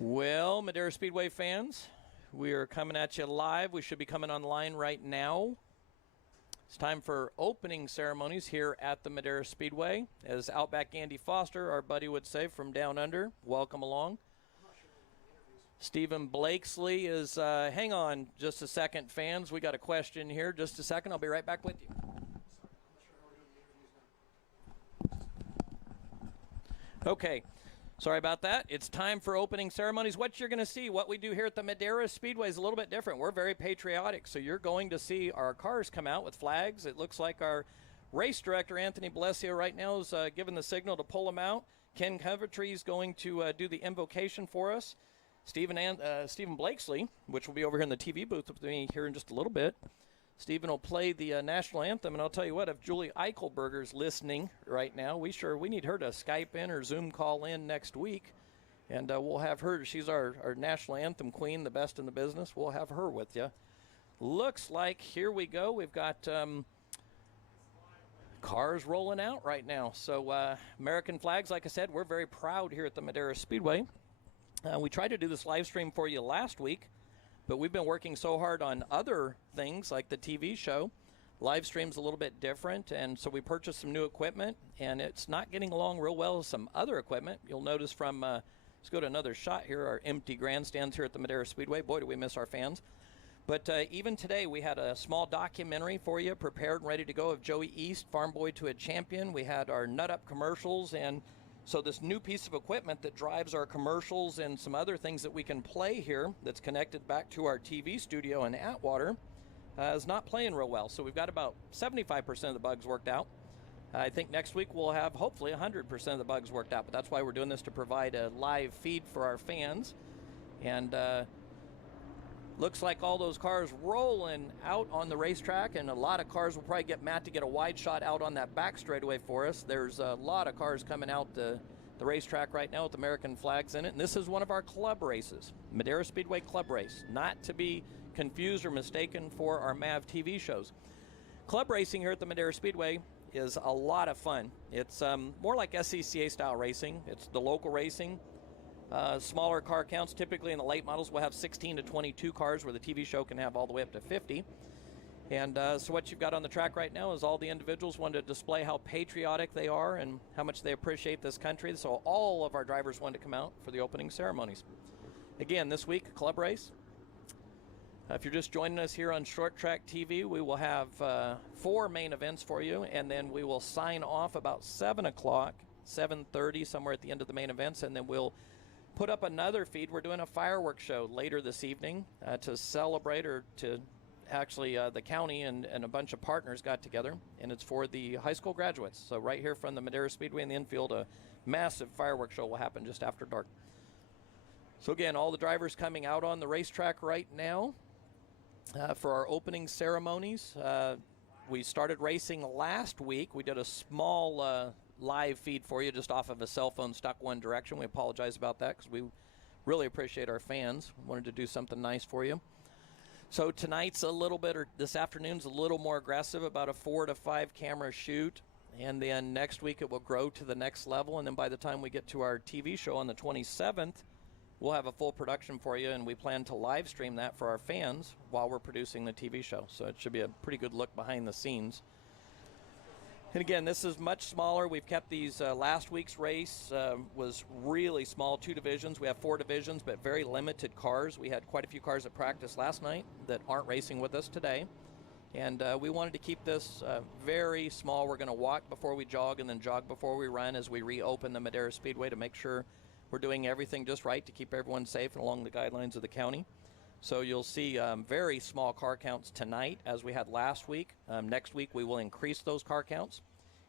Well, Madera Speedway fans, we are coming at you live. We should be coming online right now. It's time for opening ceremonies here at the Madera Speedway. As Outback Andy Foster, our buddy, would say, from down under, welcome along. Stephen Blakesley is, hang on just a second, fans. We got a question here. Just a second. I'll be right back with you. Okay. Sorry about that. It's time for opening ceremonies. What you're going to see, what we do here at the Madera Speedway is a little bit different. We're very patriotic, so you're going to see our cars come out with flags. It looks like our race director, Anthony Blesio, right now is giving the signal to pull them out. Ken Coventry is going to do the invocation for us. Stephen Blakesley, which will be over here in the TV booth with me here in just a little bit. Stephen will play the national anthem, and I'll tell you what, if Julie Eichelberger's listening right now, we need her to Skype in or Zoom call in next week, and we'll have her. She's our national anthem queen, the best in the business. We'll have her with you. Looks like, here we go, we've got cars rolling out right now. So American flags, like I said, we're very proud here at the Madera Speedway. We tried to do this live stream for you last week, but we've been working so hard on other things like the TV show. Live stream's a little bit different, and so we purchased some new equipment, and it's not getting along real well with some other equipment. You'll notice from, let's go to another shot here, our empty grandstands here at the Madera Speedway. Boy, do we miss our fans. But even today, we had a small documentary for you prepared and ready to go of Joey East, Farm Boy to a Champion. We had our Nut Up commercials, and so this new piece of equipment that drives our commercials and some other things that we can play here that's connected back to our TV studio in Atwater is not playing real well. So we've got about 75% of the bugs worked out. I think next week we'll have hopefully 100% of the bugs worked out, but that's why we're doing this, to provide a live feed for our fans. And looks like all those cars rolling out on the racetrack, and a lot of cars will probably get Matt to get a wide shot out on that back straightaway for us. There's a lot of cars coming out the racetrack right now with American flags in it, and this is one of our club races, Madera Speedway Club Race, not to be confused or mistaken for our MAV TV shows. Club racing here at the Madera Speedway is a lot of fun. It's more like SCCA style racing. It's the local racing. Smaller car counts. Typically in the late models we'll have 16 to 22 cars, where the TV show can have all the way up to 50. And so what you've got on the track right now is all the individuals want to display how patriotic they are and how much they appreciate this country. So all of our drivers want to come out for the opening ceremonies. Again, this week, club race. If you're just joining us here on Short Track TV, we will have 4 main events for you, and then we will sign off about 7 o'clock, 7:30, somewhere at the end of the main events, and then we'll put up another feed. We're doing a fireworks show later this evening to celebrate, or to actually the county and a bunch of partners got together, and it's for the high school graduates. So right here from the Madera Speedway in the infield, a massive fireworks show will happen just after dark. So again, all the drivers coming out on the racetrack right now for our opening ceremonies. We started racing last week. We did a small live feed for you just off of a cell phone stuck one direction. We apologize about that because we really appreciate our fans. We wanted to do something nice for you. So tonight's a little bit, or this afternoon's a little more aggressive, about a 4 to 5 camera shoot. And then next week it will grow to the next level. And then by the time we get to our TV show on the 27th, we'll have a full production for you, and we plan to live stream that for our fans while we're producing the TV show. So it should be a pretty good look behind the scenes. And again, this is much smaller. We've kept these, last week's race was really small, 2 divisions. We have 4 divisions, but very limited cars. We had quite a few cars at practice last night that aren't racing with us today. And we wanted to keep this very small. We're going to walk before we jog and then jog before we run as we reopen the Madera Speedway to make sure we're doing everything just right to keep everyone safe and along the guidelines of the county. So you'll see very small car counts tonight as we had last week. Next week we will increase those car counts.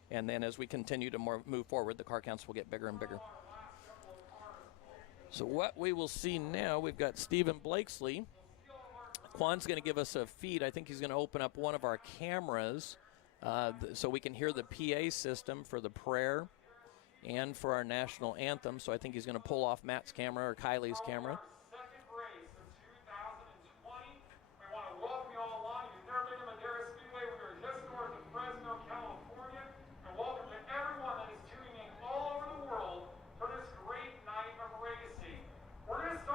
And then as we continue to move forward, the car counts will get bigger and bigger. So what we will see now, we've got Stephen Blakesley. Quan's going to give us a feed. I think he's going to open up one of our cameras so we can hear the PA system for the prayer and for our national anthem. So I think he's going to pull off Matt's camera or Kylie's camera. We're going to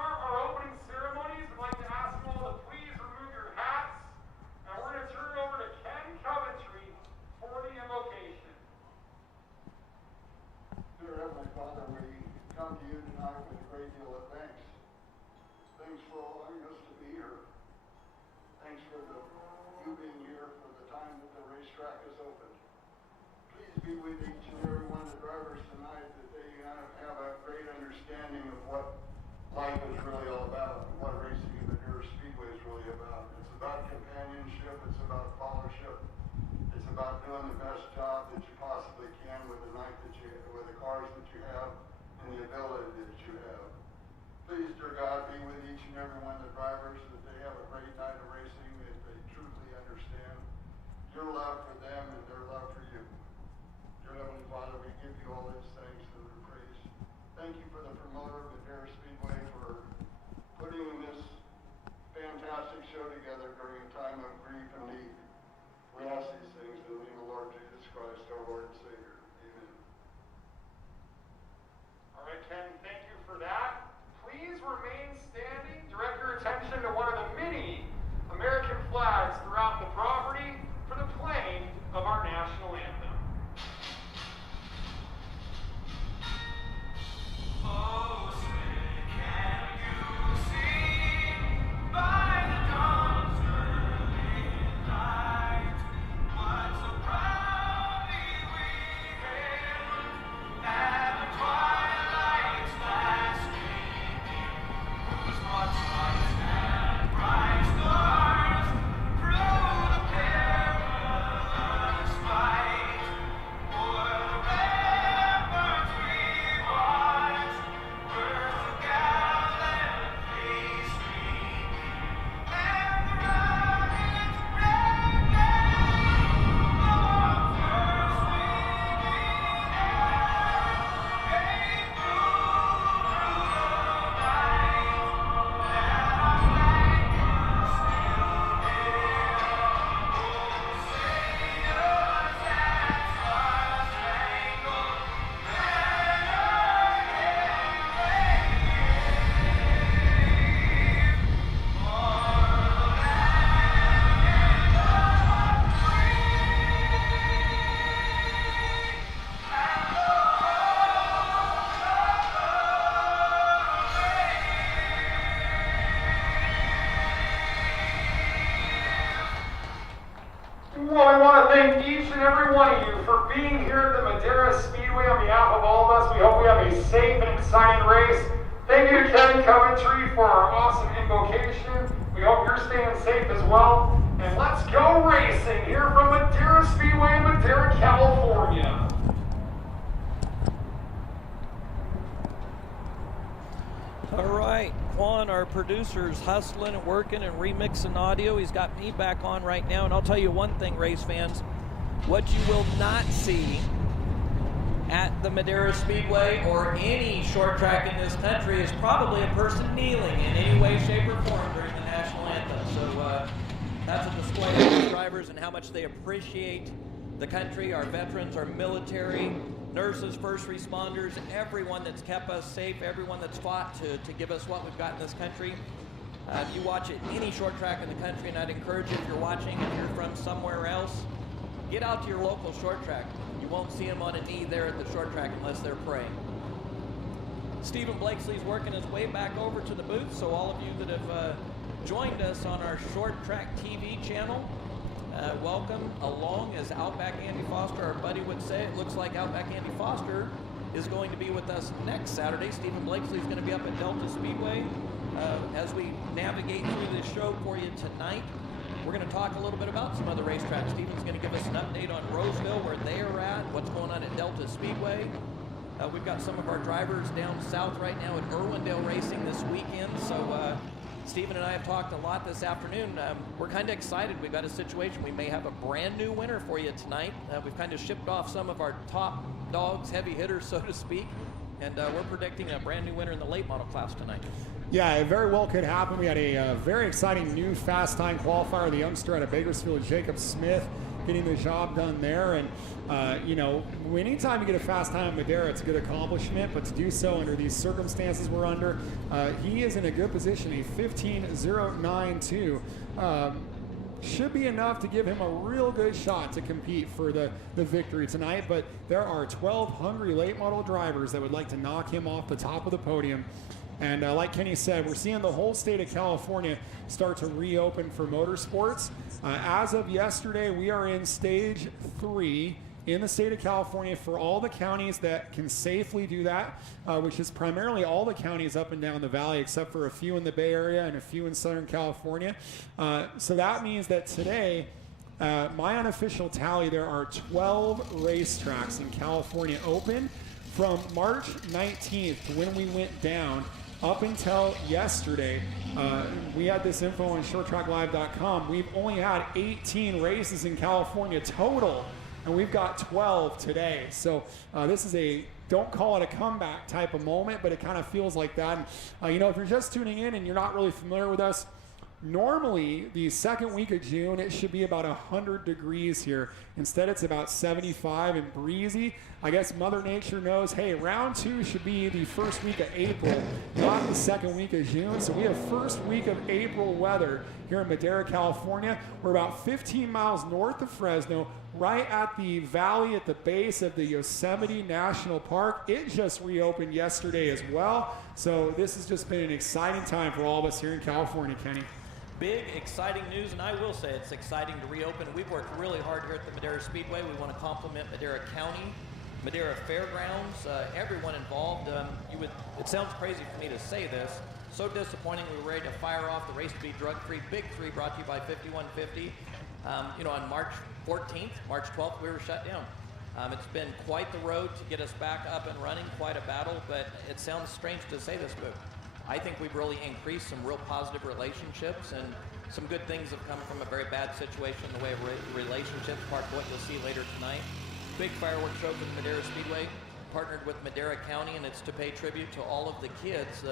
come to you tonight with a great deal of thanks. Thanks for allowing us to be here. Thanks for you being here for the time that the racetrack is open. Please be with each and every one of the drivers tonight that they have a great understanding of what life is really all about and what racing at Madera Speedway is really about. It's about companionship, it's about followership, it's about doing the best job that you possibly can with the with the cars that you have and the ability that you have. Please, dear God, be with each and every one of the drivers, that they have a great night of racing, that they truly understand your love for them and their love for you. Dear Heavenly Father, we give you all these thanks and praise. Thank you for the promoter of Madera Speedway for putting this fantastic show together during a time of grief and need. We ask these things in the name of the Lord Jesus Christ, our Lord and Savior. Amen. All right, Ken, thank you for that. Please remain standing. Direct your attention to one of the many American flags throughout the property for the playing of our national anthem. Oh, say, can you see by the dawn's early light what so proudly we hailed at the twilight's last gleaming, whose watch lights and bright stars through the perilous fight o'er the ramparts we watched were so gallantly streaming, and the rugged red flag of our first winged air gave proof through the night that our flag was still there. Oh, say does that star-spangled Well, we want to thank each and every one of you for being here at the Madera Speedway. On behalf of all of us, we hope we have a safe and exciting race. Thank you to Kevin Coventry for our awesome invocation. We hope you're staying safe as well. And let's go racing here from Madera Speedway in Madera, California. All right, Juan, our producer's hustling and working and remixing audio. He's got me back on right now, and I'll tell you one thing, race fans. What you will not see at the Madera Speedway or any short track in this country is probably a person kneeling in any way, shape, or form during the national anthem. So that's a display of these drivers and how much they appreciate the country, our veterans, our military, nurses, first responders, everyone that's kept us safe, everyone that's fought to give us what we've got in this country. If you watch it any short track in the country, and I'd encourage you, if you're watching, if you're from somewhere else, get out to your local short track. You won't see them on a knee there at the short track unless they're praying. Stephen Blakesley's working his way back over to the booth, so all of you that have joined us on our short track TV channel, welcome along. As Outback Andy Foster, our buddy, would say, it looks like Outback Andy Foster is going to be with us next Saturday. Stephen Blakesley is going to be up at Delta Speedway. As we navigate through this show for you tonight, we're going to talk a little bit about some other racetracks. Stephen's going to give us an update on Roseville, where they are at, what's going on at Delta Speedway. We've got some of our drivers down south right now at Irwindale racing this weekend, so Stephen and I have talked a lot this afternoon. We're kind of excited. We've got a situation. We may have a brand new winner for you tonight. We've kind of shipped off some of our top dogs, heavy hitters, so to speak, and we're predicting a brand new winner in the late model class tonight. Yeah, it very well could happen. We had a very exciting new fast time qualifier, the youngster out of Bakersfield, Jacob Smith, getting the job done there. And, you know, anytime you get a fast time at Madera, it's a good accomplishment, but to do so under these circumstances we're under, he is in a good position, a 15.092. should be enough to give him a real good shot to compete for the victory tonight. But there are 12 hungry late model drivers that would like to knock him off the top of the podium. And like Kenny said, we're seeing the whole state of California start to reopen for motorsports. As of yesterday, we are in stage 3 in the state of California for all the counties that can safely do that, which is primarily all the counties up and down the valley, except for a few in the Bay Area and a few in Southern California. So that means that today, my unofficial tally, there are 12 racetracks in California open from March 19th to when we went down up until yesterday. We had this info on shorttracklive.com. We've only had 18 races in California total, and we've got 12 today. So this is a, don't call it a comeback type of moment, but it kind of feels like that. And, you know, if you're just tuning in and you're not really familiar with us, normally the second week of June, it should be about 100 degrees here. Instead, it's about 75 and breezy. I guess Mother Nature knows, hey, round 2 should be the first week of April, not the second week of June. So we have first week of April weather here in Madera, California. We're about 15 miles north of Fresno, right at the valley at the base of the Yosemite National Park. It just reopened yesterday as well. So this has just been an exciting time for all of us here in California, Kenny. Big, exciting news, and I will say it's exciting to reopen. We've worked really hard here at the Madera Speedway. We want to compliment Madera County, Madera Fairgrounds, everyone involved. It sounds crazy for me to say this. So disappointing. We were ready to fire off the race to be drug-free. Big 3 brought to you by 5150. You know, on March 14th, March 12th, we were shut down. It's been quite the road to get us back up and running, quite a battle, but it sounds strange to say this, but I think we've really increased some real positive relationships, and some good things have come from a very bad situation in the way of relationships, part of what you'll see later tonight. Big fireworks show for the Madera Speedway, partnered with Madera County, and it's to pay tribute to all of the kids.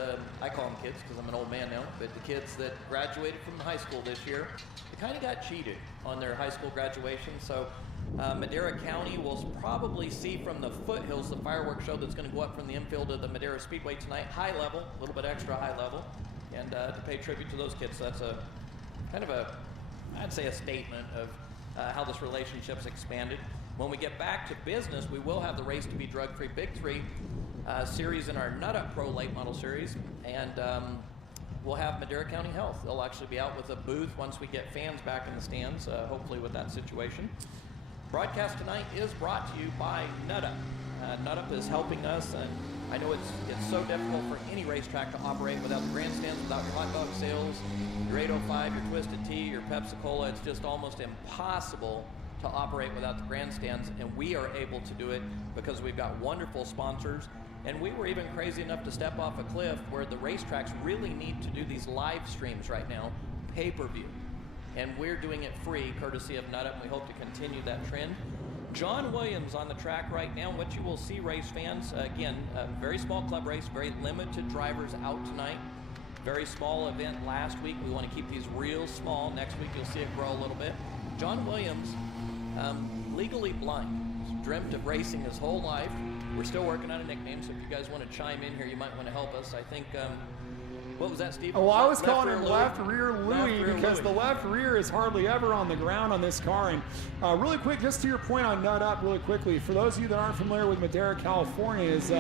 I call them kids because I'm an old man now, but the kids that graduated from high school this year, they kind of got cheated on their high school graduation. So Madera County will probably see from the foothills the fireworks show that's going to go up from the infield of the Madera Speedway tonight, high level, a little bit extra high level, and to pay tribute to those kids. So that's a kind of a, I'd say, a statement of how this relationship's expanded. When we get back to business, we will have the Race to Be Drug-Free Big 3 series in our Nut Up Pro Late Model Series, and we'll have Madera County Health. They'll actually be out with a booth once we get fans back in the stands, hopefully with that situation. Broadcast tonight is brought to you by Nut Up. Nut Up is helping us, and I know it's so difficult for any racetrack to operate without the grandstands, without your hot dog sales, your 805, your Twisted Tea, your Pepsi-Cola. It's just almost impossible to operate without the grandstands, and we are able to do it because we've got wonderful sponsors. And we were even crazy enough to step off a cliff where the racetracks really need to do these live streams right now, pay-per-view. And we're doing it free, courtesy of Nut Up, and we hope to continue that trend. John Williams on the track right now. What you will see, race fans, again, a very small club race, very limited drivers out tonight. Very small event last week. We want to keep these real small. Next week you'll see it grow a little bit. John Williams, legally blind. He's dreamt of racing his whole life. We're still working on a nickname, so if you guys want to chime in here, you might want to help us. I think, what was that, Steve? Oh, well, I was calling him Left Rear Louie because the left rear is hardly ever on the ground on this car. And really quick, just to your point on Nut Up really quickly, for those of you that aren't familiar with Madera, California, is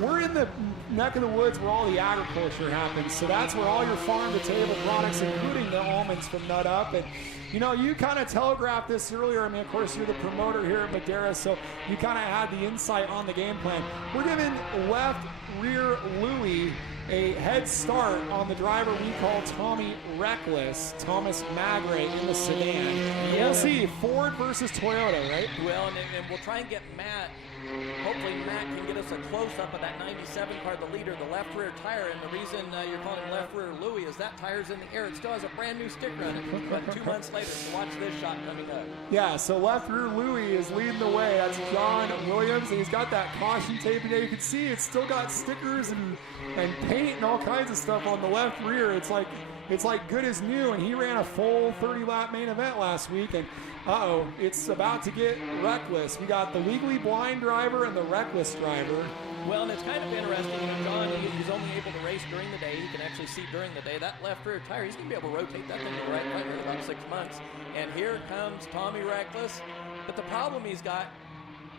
we're in the neck of the woods where all the agriculture happens. So that's where all your farm-to-table products, including the almonds from Nut Up. And, you know, you kind of telegraphed this earlier. I mean, of course, you're the promoter here at Madera, so you kind of had the insight on the game plan. We're giving Left Rear Louie a head start on the driver we call Tommy Reckless, Thomas Magre in the sedan. Yeah. We'll see, Ford versus Toyota, right? Well, and we'll try and get Matt. Hopefully Matt can get us a close-up of that 97 car, the leader, the left rear tire. And the reason you're calling him Left Rear Louie is that tire's in the air. It still has a brand new sticker on it, but 2 months later. So watch this shot coming up. Yeah, so Left Rear Louie is leading the way. That's John Williams, and he's got that caution tape in there. You can see it's still got stickers and paint and all kinds of stuff on the left rear. It's like good as new, and he ran a full 30-lap main event last week, and it's about to get reckless. We got the legally blind driver and the reckless driver. Well, and it's kind of interesting. You know, John, he's only able to race during the day. He can actually see during the day. That left rear tire, he's going to be able to rotate that thing to the right front in about 6 months. And here comes Tommy Reckless. But the problem he's got,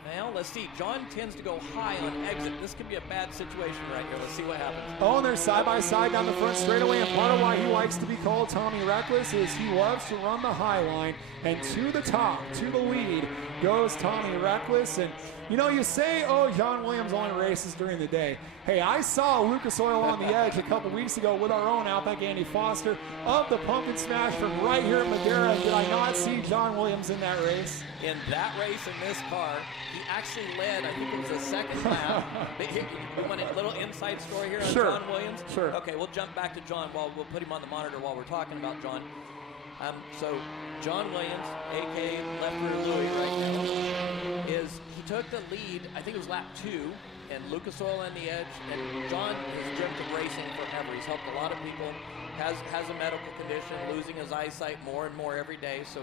well, let's see. John tends to go high on exit. This could be a bad situation right here. Let's see what happens. Oh, and they're side by side down the front straightaway, and part of why he likes to be called Tommy Reckless is he loves to run the high line, and to the top, to the lead, goes Tommy Reckless. And you know, you say, oh, John Williams only races during the day. Hey, I saw Lucas Oil on the Edge a couple weeks ago with our own Outback Andy Foster of the Pumpkin Smash from right here at Madera. Did I not see John Williams in that race? In that race in this car, he actually led, I think it was the second lap. You want a little inside story here on Sure. John Williams? Sure. Okay, we'll jump back to John while we'll put him on the monitor while we're talking about John. So John Williams, a.k.a. Left Rear Louie right now, he took the lead, I think it was lap 2, and Lucas Oil on the Edge, and John has dreamt of racing forever. He's helped a lot of people, has a medical condition, losing his eyesight more and more every day, so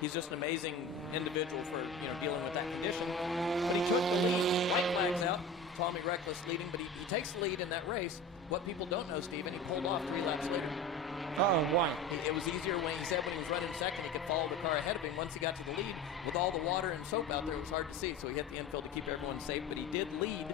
he's just an amazing individual for dealing with that condition. But he took the lead, white flags out, Tommy Reckless leading, but he takes the lead in that race. What people don't know, Stephen, he pulled off 3 laps later. Why? It was easier when he was running second, he could follow the car ahead of him. Once he got to the lead, with all the water and soap out there, it was hard to see. So he hit the infield to keep everyone safe, but he did lead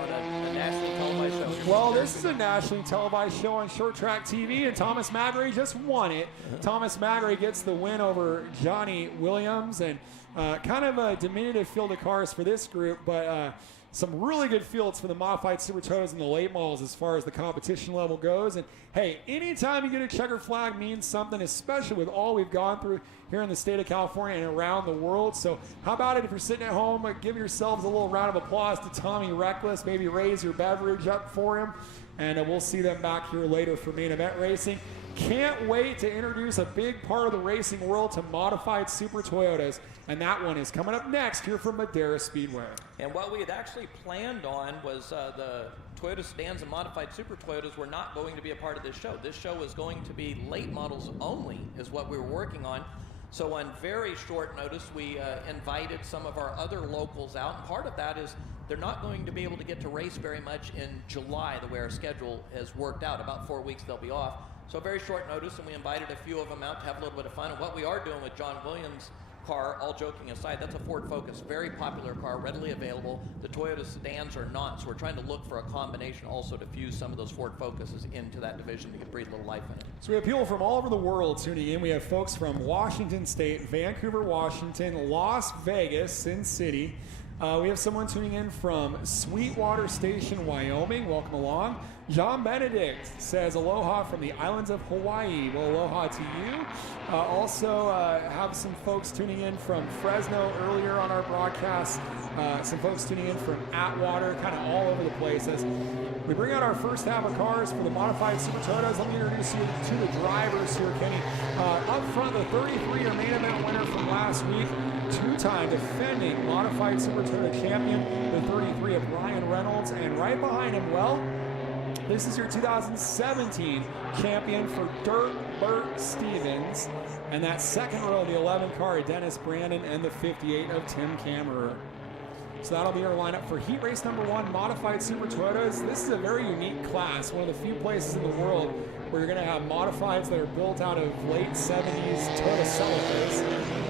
on a nationally televised show. Well, this is a nationally televised show on Short Track TV, and Thomas Magary just won it. Thomas Magary gets the win over Johnny Williams, and kind of a diminutive field of cars for this group, but some really good fields for the modified Super Toyotas and the late models as far as the competition level goes. And hey, anytime you get a checker flag means something, especially with all we've gone through here in the state of California and around the world. So how about it if you're sitting at home, give yourselves a little round of applause to Tommy Reckless, maybe raise your beverage up for him, and we'll see them back here later for main event racing. Can't wait to introduce a big part of the racing world to modified Super Toyotas, and that one is coming up next here from Madera Speedway. And what we had actually planned on was the Toyota sedans and modified Super Toyotas were not going to be a part of this show. This show was going to be late models only, is what we were working on. So on very short notice, we invited some of our other locals out, and part of that is they're not going to be able to get to race very much in July, the way our schedule has worked out. About 4 weeks they'll be off. So very short notice, and we invited a few of them out to have a little bit of fun. And what we are doing with John Williams' car, all joking aside, that's a Ford Focus, very popular car, readily available. The Toyota sedans are not, so we're trying to look for a combination also to fuse some of those Ford Focuses into that division to breathe a little life in it. So we have people from all over the world tuning in. We have folks from Washington State, Vancouver, Washington, Las Vegas, Sin City. We have someone tuning in from Sweetwater Station, Wyoming. Welcome along. John Benedict says aloha from the islands of Hawaii. Well, aloha to you. Also have some folks tuning in from Fresno earlier on our broadcast. Some folks tuning in from Atwater, kind of all over the place. As we bring out our first half of cars for the modified Super Toyotas, let me introduce you to the drivers here, Kenny. Up front, the 33-year main event winner from last week, two-time defending modified Super Toyota champion, the 33 of Ryan Reynolds, and right behind him, well, this is your 2017 champion for Dirt Burt Stevens, and that second row of the 11 car, Dennis Brandon, and the 58 of Tim Kammerer. So that'll be our lineup for heat race number 1, modified Super Toyotas. This is a very unique class, one of the few places in the world where you're going to have modifieds that are built out of late 70s Toyota Celicas.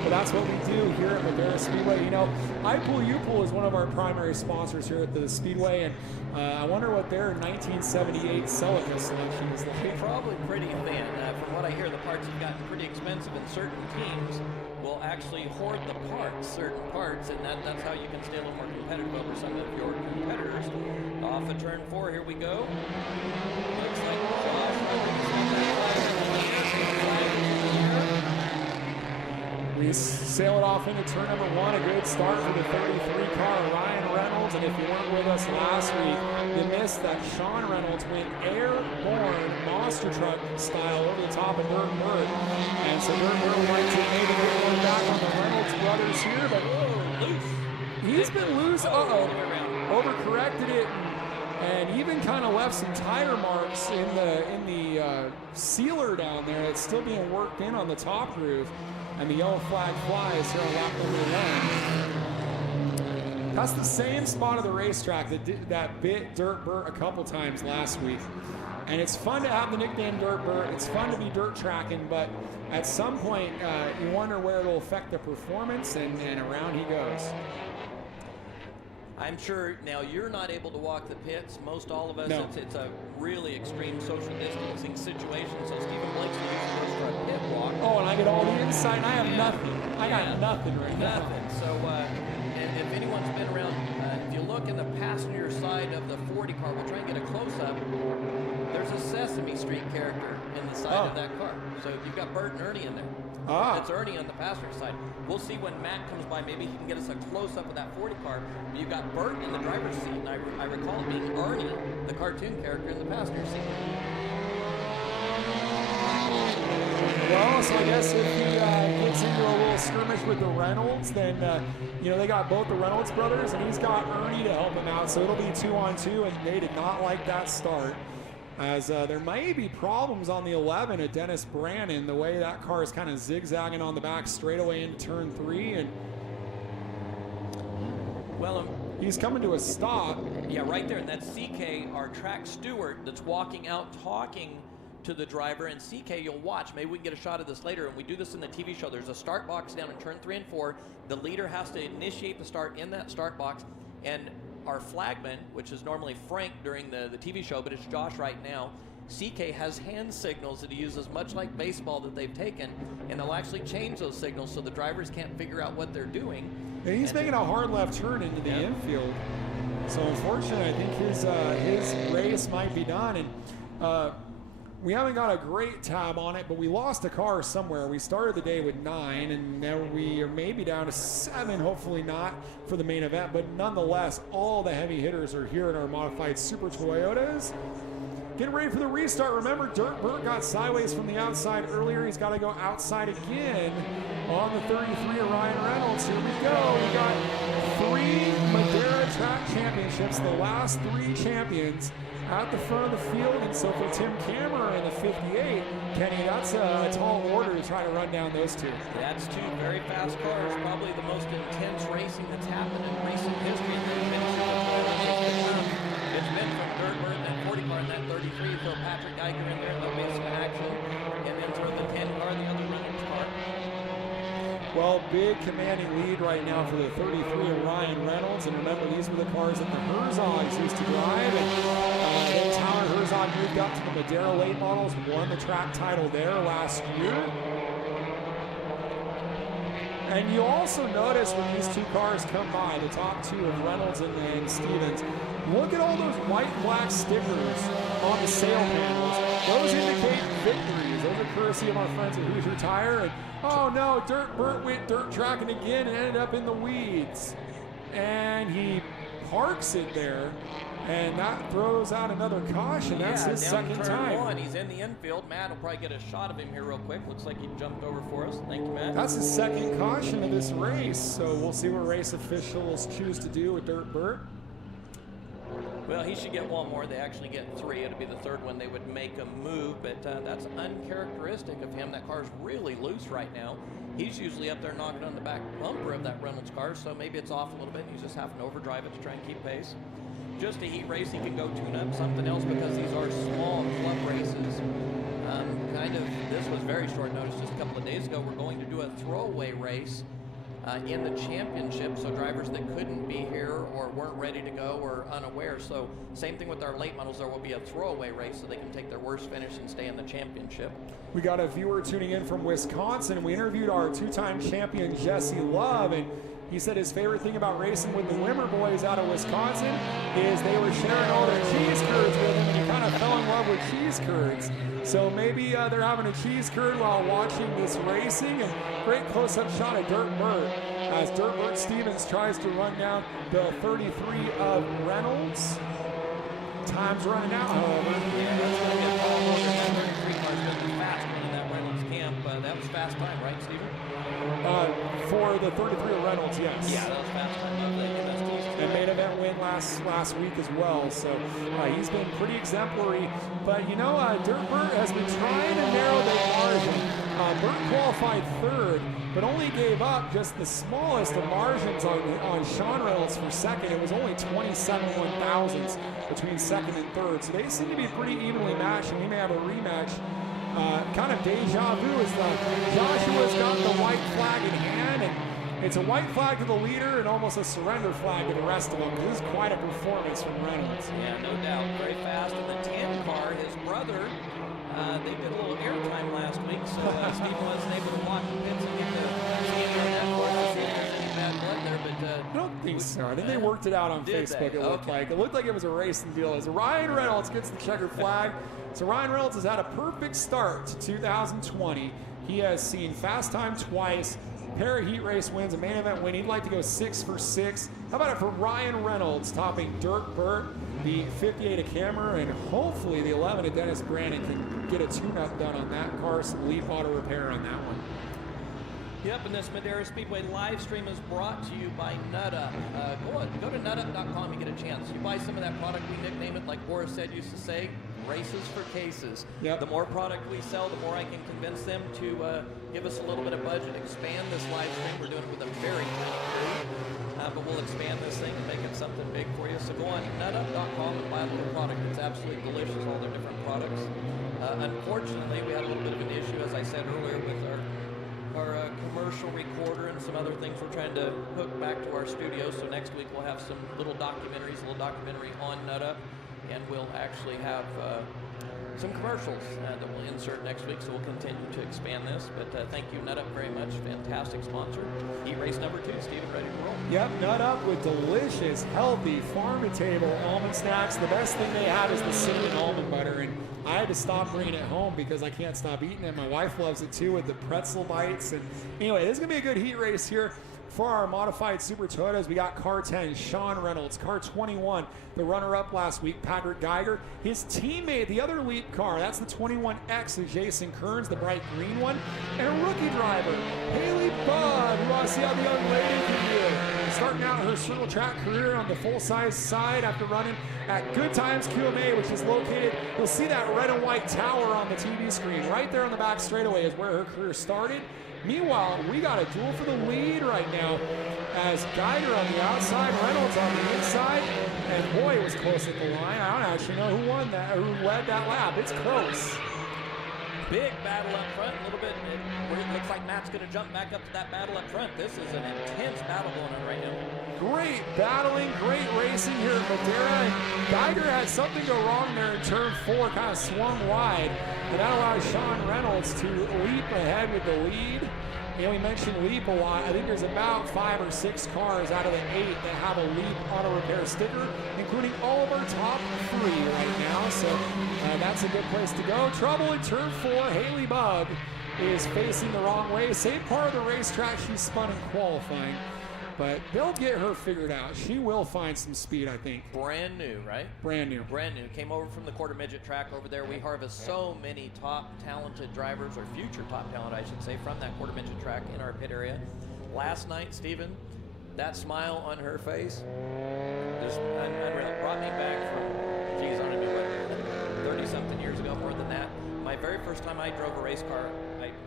But that's what we do here at Madera Speedway. You know, iPool U-Pool is one of our primary sponsors here at the Speedway, and I wonder what their 1978 Celica selection is like. Probably pretty thin. From what I hear, the parts have gotten pretty expensive, and certain teams will actually hoard the parts, certain parts, and that's how you can stay a little more competitive over some of your competitors. Off of turn 4, here we go. Looks like Josh we sail it off into turn number 1. A good start for the 33 car, Ryan Reynolds. And if you weren't with us last week, you missed that Sean Reynolds went airborne monster truck style over the top of Dirt Burt. And so Dirt Burt would like to maybe get one back on the Reynolds brothers here, but he's been loose. Overcorrected it. And even kind of left some tire marks in the sealer down there. It's still being worked in on the top groove. And the yellow flag flies here on lap number 1. That's the same spot of the racetrack that bit Dirt Burt a couple times last week. And it's fun to have the nickname Dirt Burt. It's fun to be dirt tracking, but at some point, you wonder where it'll affect the performance, and around he goes. I'm sure now you're not able to walk the pits. Most all of us, No. it's a really extreme social distancing situation. So Stephen Blakesley usually goes for a pit walk. Oh, and I get all the insight, and I have nothing. I got nothing right now. Nothing. So and if anyone's been around, if you look in the passenger side of the 40 car, we'll try and get a close-up. There's a Sesame Street character in the side of that car. So you've got Bert and Ernie in there. It's Ernie on the passenger side. We'll see when Matt comes by. Maybe he can get us a close-up of that 40 car. But you've got Bert in the driver's seat, and I recall it being Ernie, the cartoon character, in the passenger seat. Well, so I guess if he gets into a little skirmish with the Reynolds, then, they got both the Reynolds brothers, and he's got Ernie to help him out. So it'll be 2-on-2, and they did not like that start. As there may be problems on the 11 at Dennis Brannon, the way that car is kind of zigzagging on the back straightaway into turn 3, and he's coming to a stop. Yeah, right there, and that's CK, our track steward, that's walking out talking to the driver. And CK, you'll watch, maybe we can get a shot of this later, and we do this in the TV show. There's a start box down in turn 3 and 4. The leader has to initiate the start in that start box, and our flagman, which is normally Frank during the TV show, but it's Josh right now, CK has hand signals that he uses, much like baseball that they've taken, and they'll actually change those signals so the drivers can't figure out what they're doing. And he's making a hard left turn into the infield. So unfortunately, I think his race might be done. And we haven't got a great tab on it, but we lost a car somewhere. We started the day with 9, and now we are maybe down to 7, hopefully not for the main event. But nonetheless, all the heavy hitters are here in our modified Super Toyotas. Getting ready for the restart. Remember, Dirt Burt got sideways from the outside earlier. He's got to go outside again on the 33 of Ryan Reynolds. Here we go. We got 3 Madera Track Championships, the last 3 champions at the front of the field. And so for Tim Cameron in the 58, Kenny, that's a tall order to try to run down those 2. That's 2 very fast cars, probably the most intense racing that's happened in recent history. It's been from Dirt Burt and that 40 car and that 33, throw Patrick Geiger in there, there'll be some action, and then throw the 10 car, the other Reynolds car. Well, big commanding lead right now for the 33 of Ryan Reynolds. And remember, these were the cars that the Herzogs used to drive. And then Tyler Herzog moved up to the Madera late models, won the track title there last year. And you also notice when these 2 cars come by, the top 2 of Reynolds and Stevens, look at all those white and black stickers on the sail panels. Those indicate victories. Those are courtesy of our friends at Hoosier Tire. And oh no, Dirt Burt went dirt tracking again and ended up in the weeds. And he parks it there, and that throws out another caution. That's his second turn time. 1, he's in the infield. Matt will probably get a shot of him here real quick. Looks like he jumped over for us. Thank you, Matt. That's his second caution of this race, so we'll see what race officials choose to do with Dirt Burt. Well, he should get 1 more. They actually get 3. It'll be the 3rd one they would make a move, but that's uncharacteristic of him. That car's really loose right now. He's usually up there knocking on the back bumper of that Reynolds car, so maybe it's off a little bit, and he's just having to overdrive it to try and keep pace. Just a heat race, he can go tune up something else because these are small club races. This was very short notice just a couple of days ago. We're going to do a throwaway race in the championship, so drivers that couldn't be here or weren't ready to go or unaware. So same thing with our late models. There will be a throwaway race so they can take their worst finish and stay in the championship. We got a viewer tuning in from Wisconsin. We interviewed our 2-time champion Jesse Love, and he said his favorite thing about racing with the Wimmer boys out of Wisconsin is they were sharing all their cheese curds with him, and he kind of fell in love with cheese curds. So maybe they're having a cheese curd while watching this racing. And great close-up shot of Dirt Burt as Dirt Burt Stevens tries to run down the 33 of Reynolds. Time's running out, however. Yeah, that's going to be a tall order. That 33 car is going to be fast in that Reynolds camp. That was fast time, right, Steven? For the 33 of Reynolds, yes. Yeah, that was fast time of the MSTs. And main event win last week as well. So he's been pretty exemplary. But Dirt Burt has been trying to narrow the margin. Burt qualified third, but only gave up just the smallest of margins on Sean Reynolds for second. It was only 27 1/1000ths between second and third. So they seem to be pretty evenly matched, and we may have a rematch. Kind of deja vu as Joshua's got the white flag in hand, and it's a white flag to the leader and almost a surrender flag to the rest of them. This is quite a performance from Reynolds. Yeah, no doubt. Very fast. In the 10 car, his brother, they did a little airtime last week, so Stephen wasn't able to walk the pits and get the team on that car to see if there's any bad blood there. But I don't think so. I think they worked it out on Facebook. It looked like it was a racing deal. As Ryan Reynolds gets the checkered flag. So Ryan Reynolds has had a perfect start to 2020. He has seen fast time twice, pair of heat race wins, a main event win. He'd like to go 6 for 6. How about it for Ryan Reynolds, topping Dirk Burt, the 58 of Camera, and hopefully the 11 of Dennis Brandon can get a tune-up done on that car, some Leap Auto Repair on that one. Yep, and this Madera Speedway live stream is brought to you by NutUp. Go to nutup.com, you get a chance. You buy some of that product, we nickname it, like Boris said, used to say, races for cases. Yep. The more product we sell, the more I can convince them to give us a little bit of budget, expand this live stream. We're doing it with a very tiny crew, but we'll expand this thing and make it something big for you. So go on nutup.com and buy a little product. It's absolutely delicious, all their different products. Unfortunately, we had a little bit of an issue, as I said earlier, with our commercial recorder and some other things we're trying to hook back to our studio. So next week we'll have some little documentary on NutUp, and we'll actually have some commercials that we'll insert next week. So we'll continue to expand this. But thank you, NutUp, very much. Fantastic sponsor. Heat race number 2, Steven, ready to roll. Yep, NutUp with delicious, healthy, farm-to-table almond snacks. The best thing they have is the cinnamon almond butter, and I had to stop bringing it home because I can't stop eating it. My wife loves it too with the pretzel bites. And anyway, this is going to be a good heat race here for our modified Super Toyotas. We got car 10, Sean Reynolds. Car 21, the runner-up last week, Patrick Geiger. His teammate, the other Leap car, that's the 21X of Jason Kearns, the bright green one. And a rookie driver, Haley Budd. We want to see how the young lady can do. Starting out her circle track career on the full-size side after running at Good Times QMA, which is located, you'll see that red and white tower on the TV screen. Right there on the back straightaway is where her career started. Meanwhile, we got a duel for the lead right now as Geiger on the outside, Reynolds on the inside, and boy, it was close at the line. I don't actually know who won that, who led that lap. It's close. Big battle up front, a little bit. It looks like Matt's going to jump back up to that battle up front. This is an intense battle going on right now. Great battling, great racing here at Madera. And Geiger had something go wrong there in turn 4, kind of swung wide. And that allowed Sean Reynolds to leap ahead with the lead. You know, we mentioned Leap a lot. I think there's about 5 or 6 cars out of the 8 that have a Leap Auto Repair sticker, including all of our top 3 right now. So that's a good place to go. Trouble in turn 4. Haley Budd is facing the wrong way. Same part of the racetrack she spun in qualifying. But they'll get her figured out. She will find some speed, I think. Brand new, right? Brand new. Brand new. Came over from the quarter midget track over there. We harvest so many top talented drivers, or future top talent, I should say, from that quarter midget track in our pit area. Last night, Steven, that smile on her face, just unreal. Brought me back from, geez, I don't know what, 30-something years ago, more than that. My very first time I drove a race car,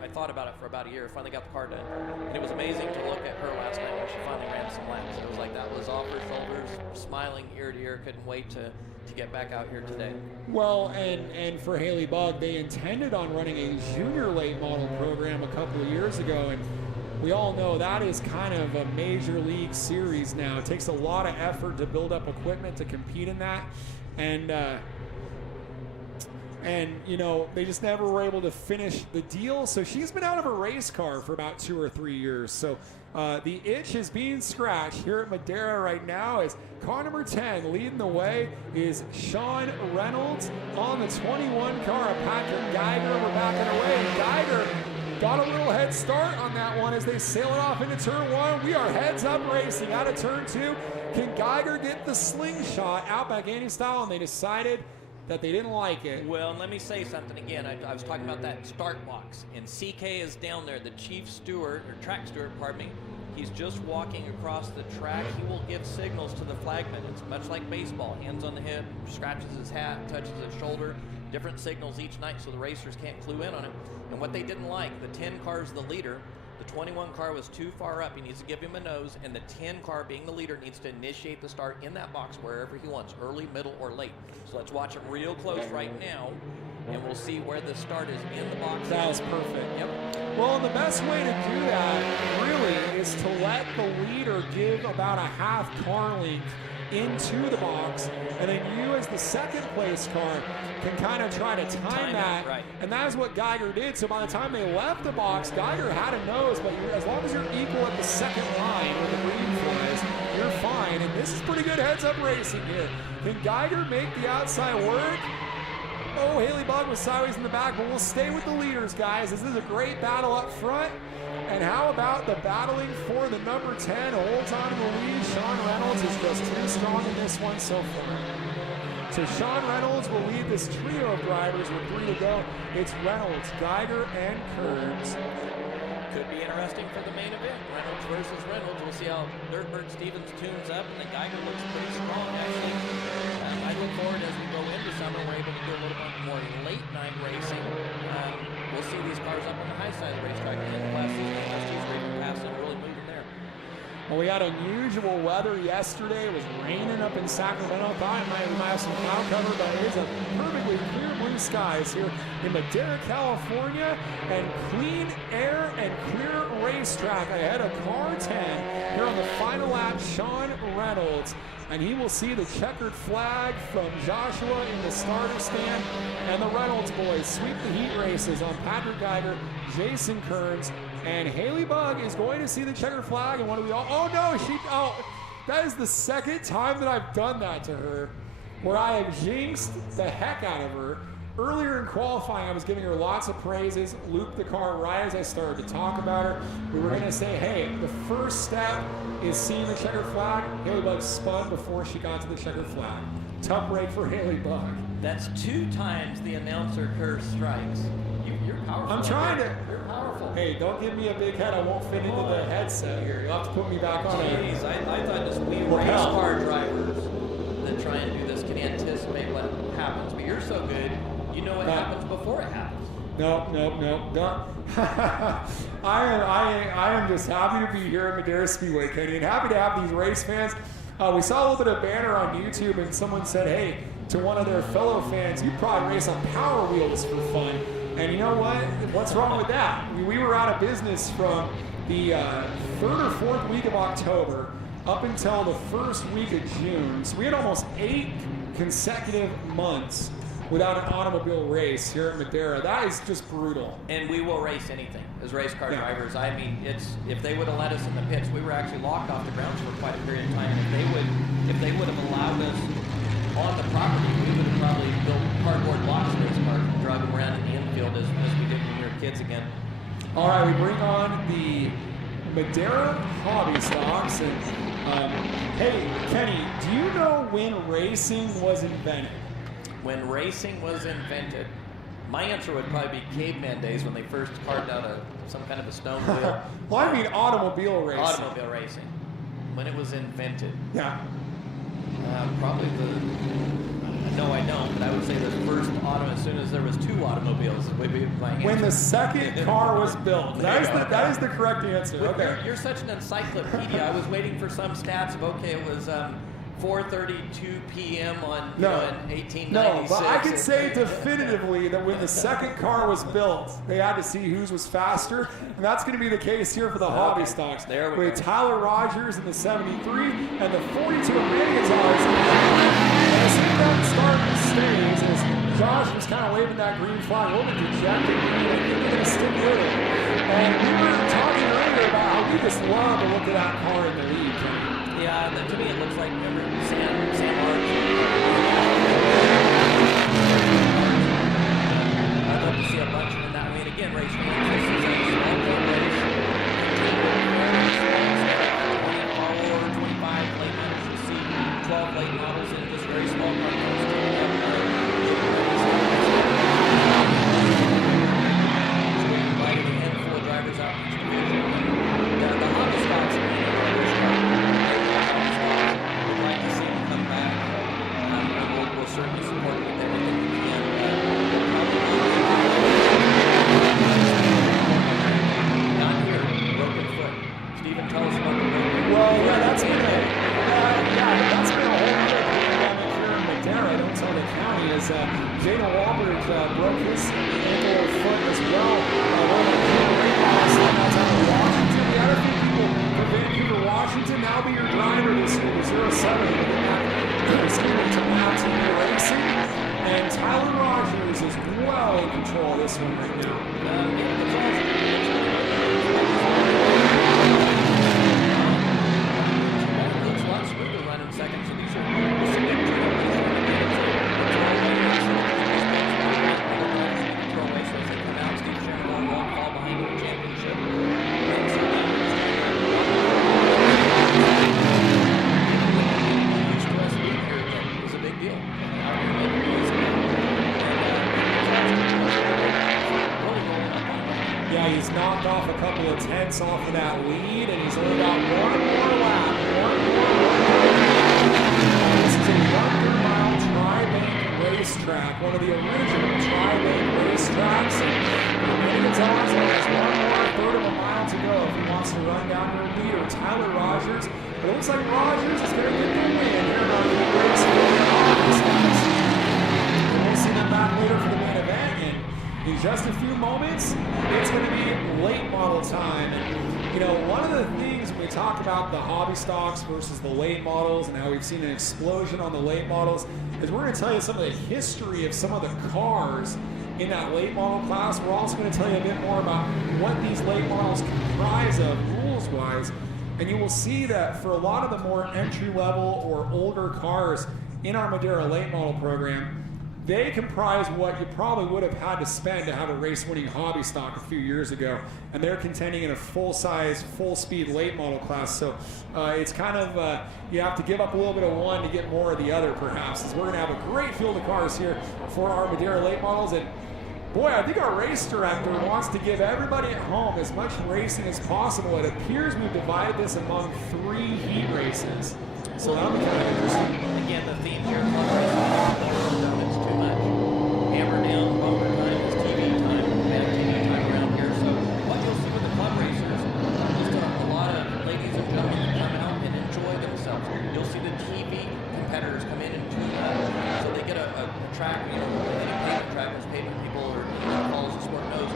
I thought about it for about a year, finally got the car done. And it was amazing to look at her last night when she finally ran some laps. It was like that was off her shoulders, smiling ear to ear, couldn't wait to get back out here today. Well, and for Haley Budd, they intended on running a junior late model program a couple of years ago, and we all know that is kind of a major league series now. It takes a lot of effort to build up equipment to compete in that. And, you know, they just never were able to finish the deal. So she's been out of a race car for about 2 or 3 years. So the itch is being scratched here at Madera right now as car number 10 leading the way is Sean Reynolds on the 21 car of Patrick Geiger. We're backing away. And Geiger got a little head start on that one as they sail it off into turn 1. We are heads up racing out of turn 2. Can Geiger get the slingshot out back Annie style? And they decided that they didn't like it. Well, and let me say something again. I was talking about that start box, and CK is down there, the chief steward, or track steward, pardon me. He's just walking across the track. He will give signals to the flagman. It's much like baseball. Hands on the hip, scratches his hat, touches his shoulder. different signals each night so the racers can't clue in on it. And what they didn't like, the 10 car is the leader. The 21 car was too far up. He needs to give him a nose, and the 10 car, being the leader, needs to initiate the start in that box wherever he wants, early, middle, or late. So let's watch it real close right now, and we'll see where the start is in the box. That was perfect. Yep. Well, the best way to do that, really, is to let the leader give about a half car length into the box, and then you, as the second place car, can kind of try to time that. Right. And that is what Geiger did. So by the time they left the box, Geiger had a nose, but as long as you're equal at the second line with the green flies, you're fine. And this is pretty good heads-up racing here. Can Geiger make the outside work? Oh, Haley Bug was sideways in the back, but we'll stay with the leaders, guys. This is a great battle up front. And how about the battling for the number 10? Holds on to the lead. Sean Reynolds is just too strong in this one so far. So Sean Reynolds will lead this trio of drivers with 3 to go. It's Reynolds, Geiger, and Kearns. Could be interesting for the main event. Reynolds versus Reynolds. We'll see how Dirtbird Stevens tunes up, and then Geiger looks pretty strong, actually. I look forward as we go into summer, we're able to do a little bit more late night racing. We'll see these cars up on the high side of the racetrack in the Class C street pass and really moving there. Well, we had unusual weather yesterday. It was raining up in Sacramento. Thought we might have some cloud cover, but it is a perfectly clear blue skies here in Madera, California, and clean air and clear racetrack ahead of car 10 here on the final lap. Sean Reynolds, and he will see the checkered flag from Joshua in the starter stand, and the Reynolds boys sweep the heat races on Patrick Geiger, Jason Kearns, and Haley Bug is going to see the checkered flag. And what do we all? Oh no, that is the second time that I've done that to her, where I have jinxed the heck out of her. Earlier in qualifying, I was giving her lots of praises, looped the car right as I started to talk about her. We were going to say, hey, the first step is seeing the checkered flag. Haley Bug spun before she got to the checkered flag. Tough break for Haley Bug. That's 2 times the announcer curse strikes. You're powerful. I'm trying to. You're powerful. Hey, don't give me a big head. I won't fit into the headset here. You'll have to put me back on. Jeez, I thought just we race car drivers that try and do this can anticipate what happens. But you're so good, you know what happens before it happens. No. I am just happy to be here at Madera Speedway, Kenny, and happy to have these race fans. We saw a little bit of banner on YouTube, and someone said, hey, to one of their fellow fans, you probably race on Power Wheels for fun. And you know what? What's wrong with that? We were out of business from the 3rd or 4th week of October up until the first week of June. So we had almost 8 consecutive months without an automobile race here at Madera. That is just brutal. And we will race anything as race car drivers. I mean, if they would have let us in the pits, we were actually locked off the grounds for quite a period of time. If they would have allowed us on the property, we would have probably built cardboard blocks of race cars and drug them around in the infield as we did when we were kids again. All right, we bring on the Madera hobby stocks. And hey, Kenny, do you know when racing was invented? When racing was invented, my answer would probably be caveman days when they first carved out some kind of a stone wheel. Well, I mean automobile racing. Automobile racing. When it was invented. Yeah. Probably no, I don't, but I would say the first as soon as there was 2 automobiles, would be my answer. When the second car was built. That is the correct answer. Okay. You're such an encyclopedia. I was waiting for some stats of, okay, it was 4:32 p.m. on in 1896. No, but I can say definitively that when the second car was built, they had to see whose was faster, and that's going to be the case here for the hobby stocks. There we with go. Tyler Rogers in the 73 and the 42 Emmanuel's. And as he doesn't start and stays, as Josh was kind of waving that green flag, a little bit dejected, and I think they're going to stick with it. And we were talking earlier about how we just love to look at that car in the lead. Yeah, to me it looks like Sam Martin. I'd love to see a bunch of them that way. And again, race fans, this is a small club race. 25 late models. You see 12 late models in just very small cars. So we invited a handful of drivers out each division. The Honda stocks would like to see them come back. broke his ankle or foot as well. One of the great balls out of Washington. The other few people for Vancouver, Washington, now be your driver this year, the 07. He's going to Mountain Racing. And Tyler Rogers is well in control of this one right now. Looks a lot smoother running second, so these are He's knocked off a couple of tenths off of that lead, and he's only got one more lap. This is a 100-mile tri-bank racetrack, one of the original tri-bank racetracks. And Gideon's has one more third of a mile to go if he wants to run down your leader, Tyler Rogers. But it looks like Rogers is going to get the win here in our race. And we'll see them back later for the main event. And in just a few moments, it's going to be late model time. And, you know, one of the things when we talk about the hobby stocks versus the late models and how we've seen an explosion on the late models is we're going to tell you some of the history of some of the cars in that late model class. We're also going to tell you a bit more about what these late models comprise of rules-wise. And you will see that for a lot of the more entry-level or older cars in our Madera late model program, they comprise what you probably would have had to spend to have a race-winning hobby stock a few years ago, and they're contending in a full-size, full-speed late model class. So it's kind of, you have to give up a little bit of one to get more of the other, perhaps, as we're going to have a great field of cars here for our Madera late models. And boy, I think our race director wants to give everybody at home as much racing as possible. It appears we've divided this among 3 heat races. So that'll be kind of interesting. Again, the theme here, club racing, it's too much. Hammer down, bumper time is TV time, bad TV time around here. So what you'll see with the club racers is a lot of ladies and gentlemen that come out and enjoy themselves. You'll see the TV competitors come in and tune up. So they get a track, you know, they get paid track as pavement people or follows the sport knows.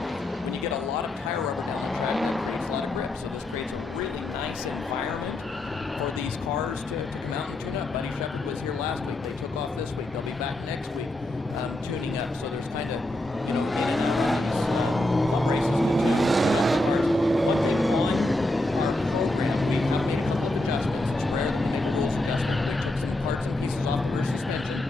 When you get a lot of tire rubber down the track, that creates a lot of grip. So this creates a really nice environment for these cars to come out and tune up. Buddy Shepherd was here last week. They took off this week. They'll be back next week tuning up. So there's kind of, you know, in and out club races. One thing on our program, we have made a couple of adjustments. It's rare that we make a rules adjustment. We took some parts and pieces off the rear suspension,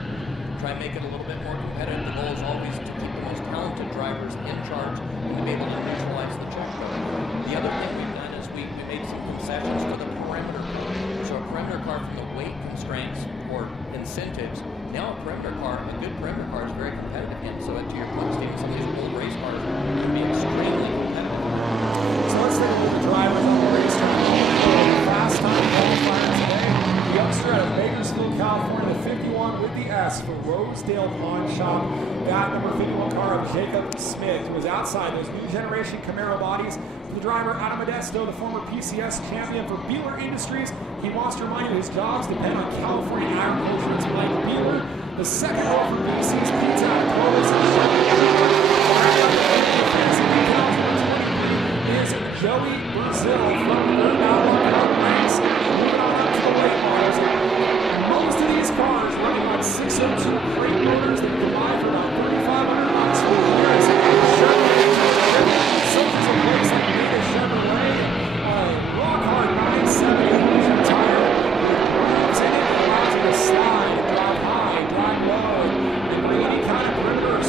try and make it a little bit more competitive. The goal is always to keep the most talented drivers in charge and to be able to neutralize the check code. The other thing we've done is we made some concessions to the perimeter car. So a perimeter car from the weight constraints or incentives, now a perimeter car, a good perimeter car is very competitive again. So to your point, Steve, some of these old race cars can be extremely competitive. So let's take a look at the drivers on the racetrack. Fast time qualifier today. The youngster out of Bakersfield, California, the 51 with the S for Rosedale Pawn Shop. That number 51 car of Jacob Smith was outside those new generation Camaro bodies. The driver, Adam Modesto, the former PCS champion for Beeler Industries. He wants to remind you his jobs depend on California agriculture. It's Mike Beeler. The second over for BC's Pizza Clovis. Is Joey Brazil from the Outlaw Cup ranks. Moving on up to the late models. Most of these cars running on 602 crate motors that combine for about 3,500 miles per year. Such as a place like Madera Chevrolet, rock hard 970 engine tire with grooves in it that allows you to slide, drive high, drive low, and bring any kind of perimeter or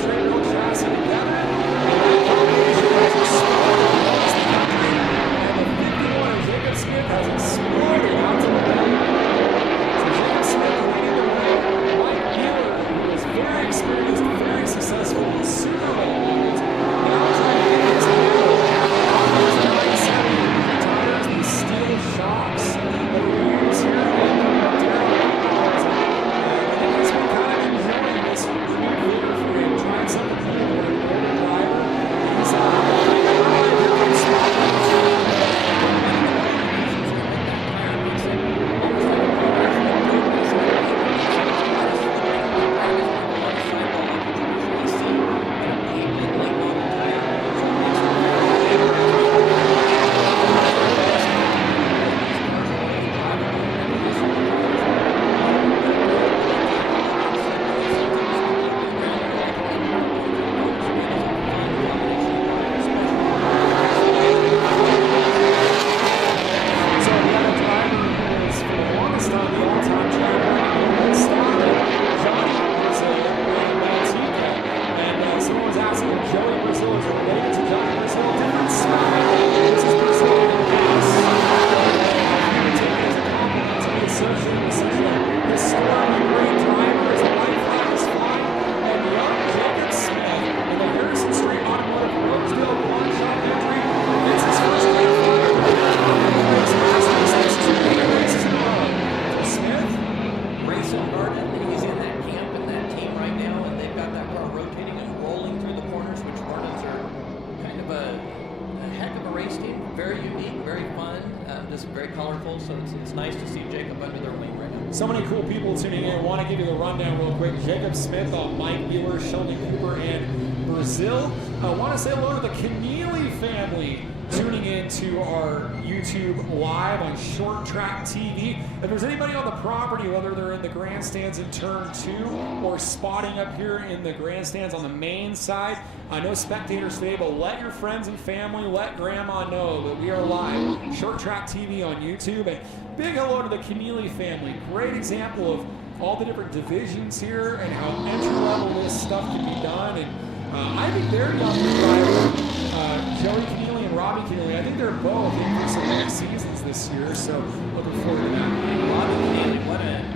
It's very colorful, so it's nice to see Jacob under their wing right now. So many cool people tuning in. I want to give you the rundown real quick. Jacob Smith, Mike Wheeler, Sheldon Cooper, and Brazil. I want to say hello to the Keneally family tuning in to our YouTube live on Short Track TV. If there's anybody on the property, whether they're in the grandstands in turn 2 or spotting up here in the grandstands on the main side, no spectators today, but let your friends and family, let grandma know that we are live. Short Track TV on YouTube. And big hello to the Keneally family. Great example of all the different divisions here and how entry-level this stuff can be done. And I think they're young drivers, Joey Keneally and Robbie Keneally. I think they're both in for some big seasons this year, so looking forward to that. Robbie Keneally,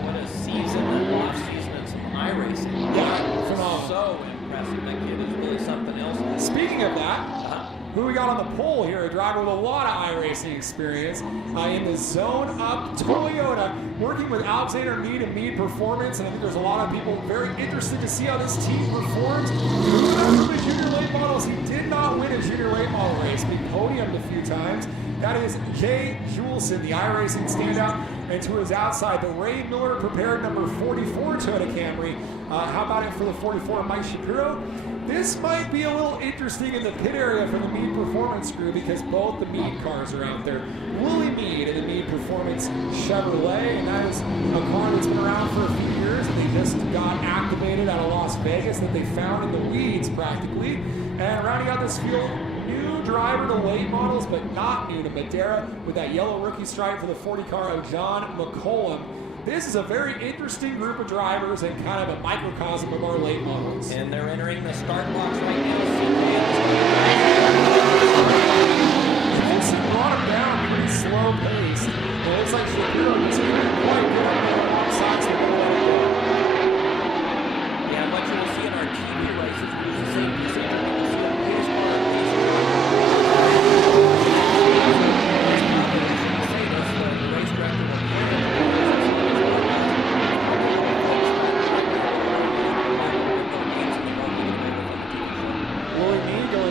what a season, an off season and some iRacing. Yeah, phenomenal. So impressive. That kid is really something else. Speaking of that, who we got on the pole here, a driver with a lot of iRacing experience in the Zone Up Toyota, working with Alexander Mead and Mead Performance, and I think there's a lot of people very interested to see how this team performs. Moving on from the junior late models, he did not win a junior late model race, but podiumed a few times. That is Jay Juleson, the iRacing standout, and to his outside, the Ray Miller prepared number 44 Toyota Camry. How about it for the 44 Mike Shapiro? This might be a little interesting in the pit area for the Mead Performance crew because both the Mead cars are out there. Willie Mead in the Mead Performance Chevrolet, and that is a car that's been around for a few years, and they just got activated out of Las Vegas that they found in the weeds practically. And rounding out this field, new driver to late models, but not new to Madera, with that yellow rookie stripe for the 40 car of John McCollum. This is a very interesting group of drivers and kind of a microcosm of our late models. And they're entering the start blocks right now. Jensen brought him down pretty slow paced. It looks like Shapiro is quite good up there alongside, so we're going to let it go. Yeah, what you will see in our TV races, we use the same procedure that we'll see on pace car. The race director will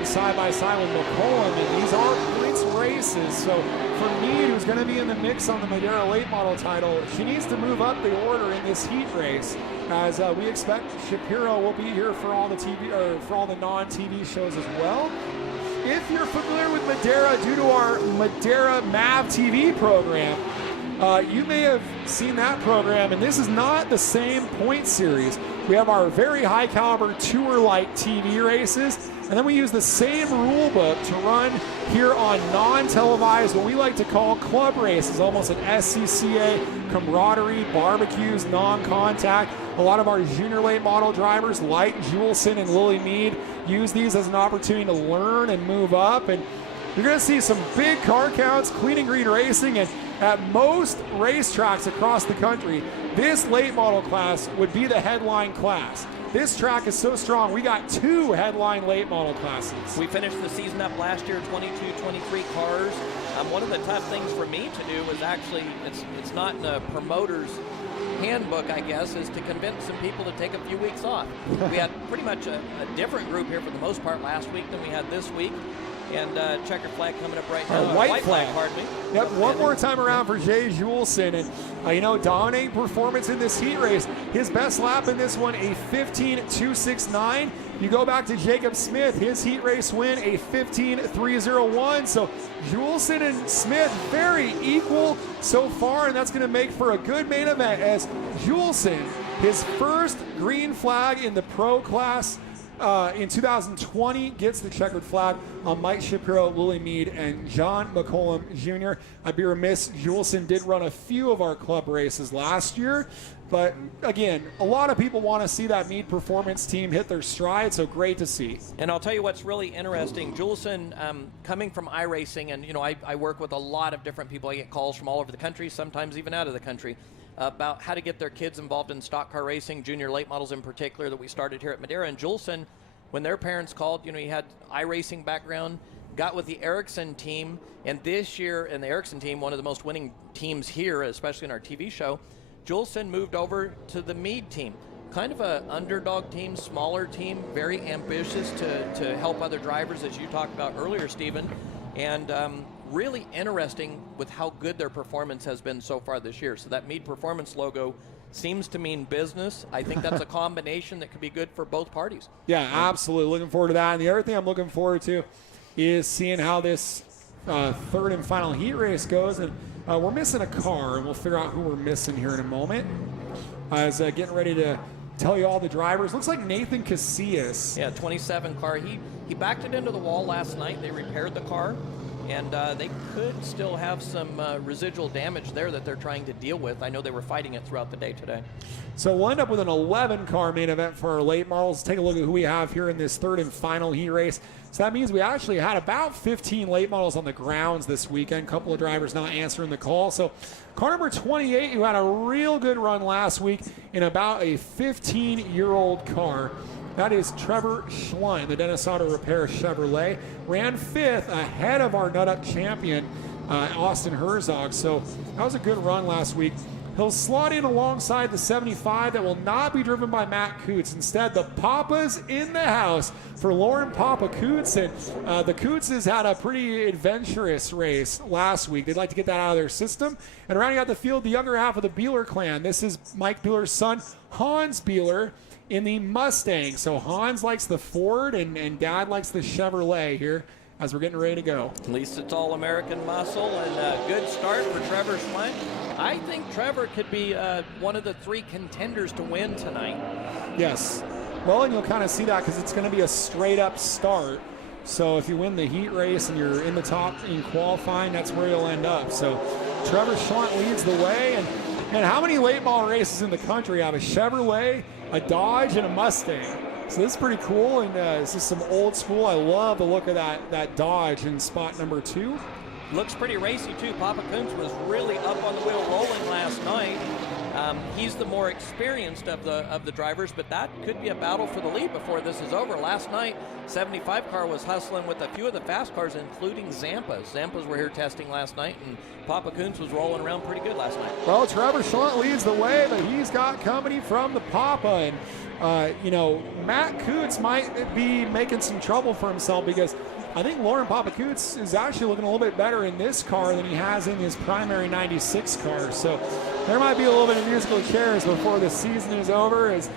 side by side with McCollum, and these are points races. So for Mead, who's going to be in the mix on the Madera late model title, she needs to move up the order in this heat race, as we expect Shapiro will be here for all the TV or for all the non-TV shows as well. If you're familiar with Madera due to our Madera MAV TV program, you may have seen that program, and this is not the same point series. We have our very high caliber tour-like TV races, and then we use the same rule book to run here on non-televised, what we like to call club races, almost an SCCA camaraderie, barbecues, non-contact. A lot of our junior late model drivers like Juleson and Lily Mead use these as an opportunity to learn and move up, and you're going to see some big car counts, clean and green racing, and at most racetracks across the country, this late model class would be the headline class. This track is so strong, we got 2 headline late model classes. We finished the season up last year, 22, 23 cars. One of the tough things for me to do was actually, it's not in a promoter's handbook, I guess, is to convince some people to take a few weeks off. We had pretty much a different group here for the most part last week than we had this week. And checkered flag coming up right now. White flag. Pardon me. Yep, one more time around for Jay Juleson. And, dominating performance in this heat race. His best lap in this one, a 15.269. You go back to Jacob Smith, his heat race win, a 15.301. So Juleson and Smith very equal so far, and that's going to make for a good main event as Juleson, his first green flag in the pro class, in 2020, gets the checkered flag on Mike Shapiro, Lily Mead, and John McCollum Jr. I'd be remiss, Juleson did run a few of our club races last year, but again, a lot of people want to see that Mead Performance team hit their stride, so great to see. And I'll tell you what's really interesting, Juleson, coming from iRacing, and I work with a lot of different people. I get calls from all over the country, sometimes even out of the country, about how to get their kids involved in stock car racing, junior late models in particular, that we started here at Madera. And Juleson, when their parents called, he had iRacing background, got with the Ericsson team, and this year, and the Ericsson team, one of the most winning teams here, especially in our TV show, Juleson moved over to the Mead team. Kind of a underdog team, smaller team, very ambitious to help other drivers, as you talked about earlier, Stephen, and really interesting with how good their performance has been so far this year. So that Meade Performance logo seems to mean business. I think that's a combination that could be good for both parties. Yeah, absolutely. Looking forward to that. And the other thing I'm looking forward to is seeing how this third and final heat race goes. And we're missing a car, and we'll figure out who we're missing here in a moment. I was getting ready to tell you all the drivers. Looks like Nathan Casillas. Yeah, 27 car. He backed it into the wall last night. They repaired the car, and they could still have some residual damage there that they're trying to deal with. I know they were fighting it throughout the day today. So we'll end up with an 11-car main event for our late models. Take a look at who we have here in this third and final heat race. So that means we actually had about 15 late models on the grounds this weekend. A couple of drivers not answering the call. So car number 28, who had a real good run last week in about a 15-year-old car. That is Trevor Schlein, the Dennis Auto Repair Chevrolet. Ran 5th ahead of our nut-up champion, Austin Herzog. So that was a good run last week. He'll slot in alongside the 75 that will not be driven by Matt Coots. Instead, the Papa's in the house for Lauren Papa Coots. And the Cootses had a pretty adventurous race last week. They'd like to get that out of their system. And rounding out the field, the younger half of the Beeler clan. This is Mike Beeler's son, Hans Beeler, in the Mustang. So Hans likes the Ford, and Dad likes the Chevrolet here as we're getting ready to go. At least it's all American muscle, and a good start for Trevor Schlein. I think Trevor could be one of the 3 contenders to win tonight. Yes. Well, and you'll kind of see that because it's going to be a straight-up start. So if you win the heat race and you're in the top in qualifying, that's where you'll end up. So Trevor Schlein leads the way. And how many late model races in the country have a Chevrolet, a Dodge, and a Mustang? So this is pretty cool, and this is some old school. I love the look of that Dodge in spot number 2. Looks pretty racy too. Papa Kuntz was really up on the wheel rolling last night. He's the more experienced of the drivers, but that could be a battle for the lead before this is over. Last night, 75 car was hustling with a few of the fast cars, including Zampas. Zampas were here testing last night, and Papa Kuntz was rolling around pretty good last night. Well, Trevor Schlein leads the way, but he's got company from the Papa, and Matt Coots might be making some trouble for himself because I think Lauren Papa Coots is actually looking a little bit better in this car than he has in his primary 96 car. So there might be a little bit of musical chairs before the season is over, as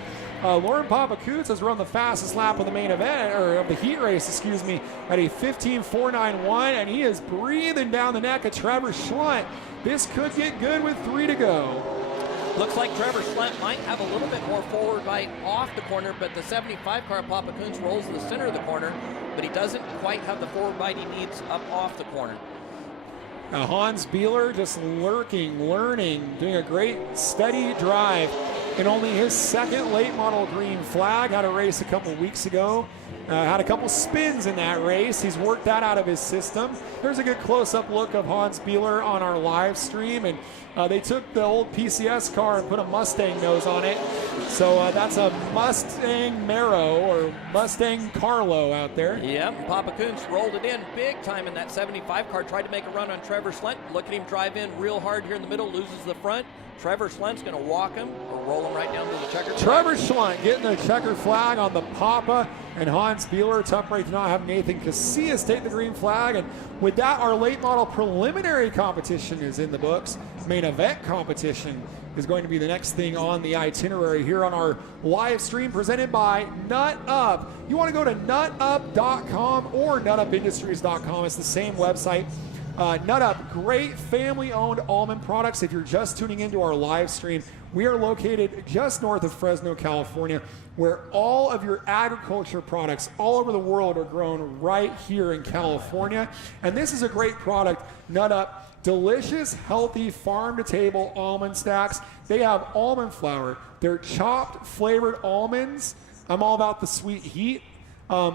Lauren Papa Coots has run the fastest lap of the main event, or of the heat race, at a 15.491, and he is breathing down the neck of Trevor Schlein. This could get good with 3 to go. Looks like Trevor Schlein might have a little bit more forward bite off the corner, but the 75 car Papa Kuntz rolls the center of the corner, but he doesn't quite have the forward bite he needs up off the corner. Now Hans Beeler just learning, doing a great steady drive in only his 2nd late model green flag. Had a race a couple weeks ago. Had a couple spins in that race. He's worked that out of his system. There's a good close-up look of Hans Beeler on our live stream, and they took the old PCS car and put a Mustang nose on it. So that's a Mustang Mero or Mustang Carlo out there. Yep, Papa Kuntz rolled it in big time in that 75 car. Tried to make a run on Trevor Schlein. Look at him drive in real hard here in the middle, loses the front. Trevor Schlein's going to walk him or roll him right down to the checkered flag. Trevor Schlein getting the checkered flag on the Papa, and Hans Beeler. Tough break to not have Nathan Casillas take the green flag. And with that, our late model preliminary competition is in the books. Main event competition is going to be the next thing on the itinerary here on our live stream presented by Nut Up. You want to go to nutup.com or nutupindustries.com. It's the same website. Nut Up, great family-owned almond products. If you're just tuning into our live stream, we are located just north of Fresno, California, where all of your agriculture products all over the world are grown right here in California. And this is a great product, Nut Up. Delicious, healthy, farm-to-table almond stacks. They have almond flour. They're chopped, flavored almonds. I'm all about the sweet heat.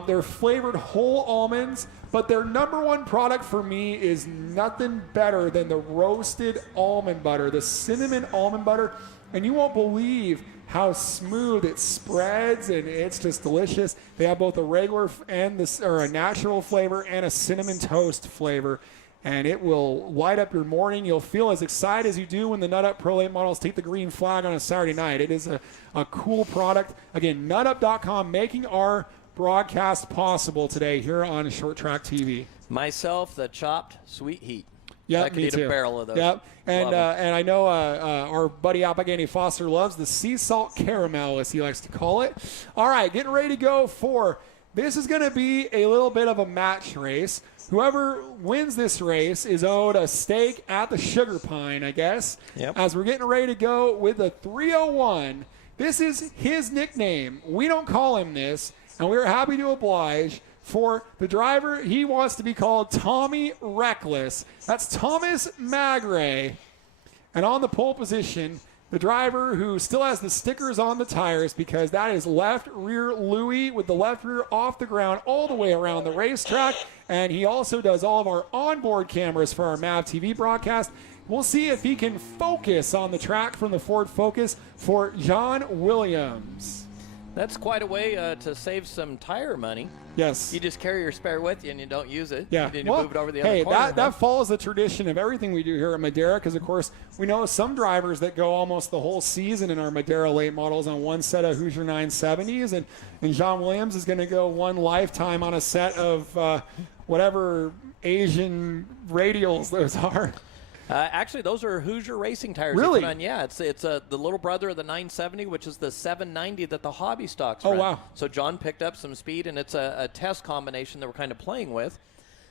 They're flavored whole almonds, but their number one product for me is nothing better than the roasted almond butter, the cinnamon almond butter, and you won't believe how smooth it spreads, and it's just delicious. They have both a regular and a natural flavor and a cinnamon toast flavor, and it will light up your morning. You'll feel as excited as you do when the Nut Up Pro Late models take the green flag on a Saturday night. It is a cool product. Again, nutup.com, making our broadcast possible today here on Short Track TV. Myself, the chopped sweet heat. Yeah, I could me eat too. a barrel of those. Yep, and Love 'em. and I know our buddy Allegheny Foster loves the sea salt caramel, as he likes to call it. All right, getting ready to go for this is going to be a little bit of a match race. Whoever wins this race is owed a steak at the Sugar Pine, I guess. Yep. As we're getting ready to go with the 301. This is his nickname. We don't call him this, and we're happy to oblige. For the driver, he wants to be called Tommy Reckless. That's Thomas Magray. And on the pole position, the driver who still has the stickers on the tires because that is left rear Louie with the left rear off the ground all the way around the racetrack. And he also does all of our onboard cameras for our MAV TV broadcast. We'll see if he can focus on the track from the Ford Focus for John Williams. That's quite a way to save some tire money. Yes. You just carry your spare with you and you don't use it. Yeah. You move it over the other hey, corner. that follows the tradition of everything we do here at Madera because, of course, we know some drivers that go almost the whole season in our Madera late models on one set of Hoosier 970s, and John Williams is going to go one lifetime on a set of whatever Asian radials those are. Actually, those are Hoosier racing tires. Really? They put on. Yeah, it's the little brother of the 970, which is the 790 that the hobby stocks Oh, run. wow. So John picked up some speed, and it's a test combination that we're kind of playing with.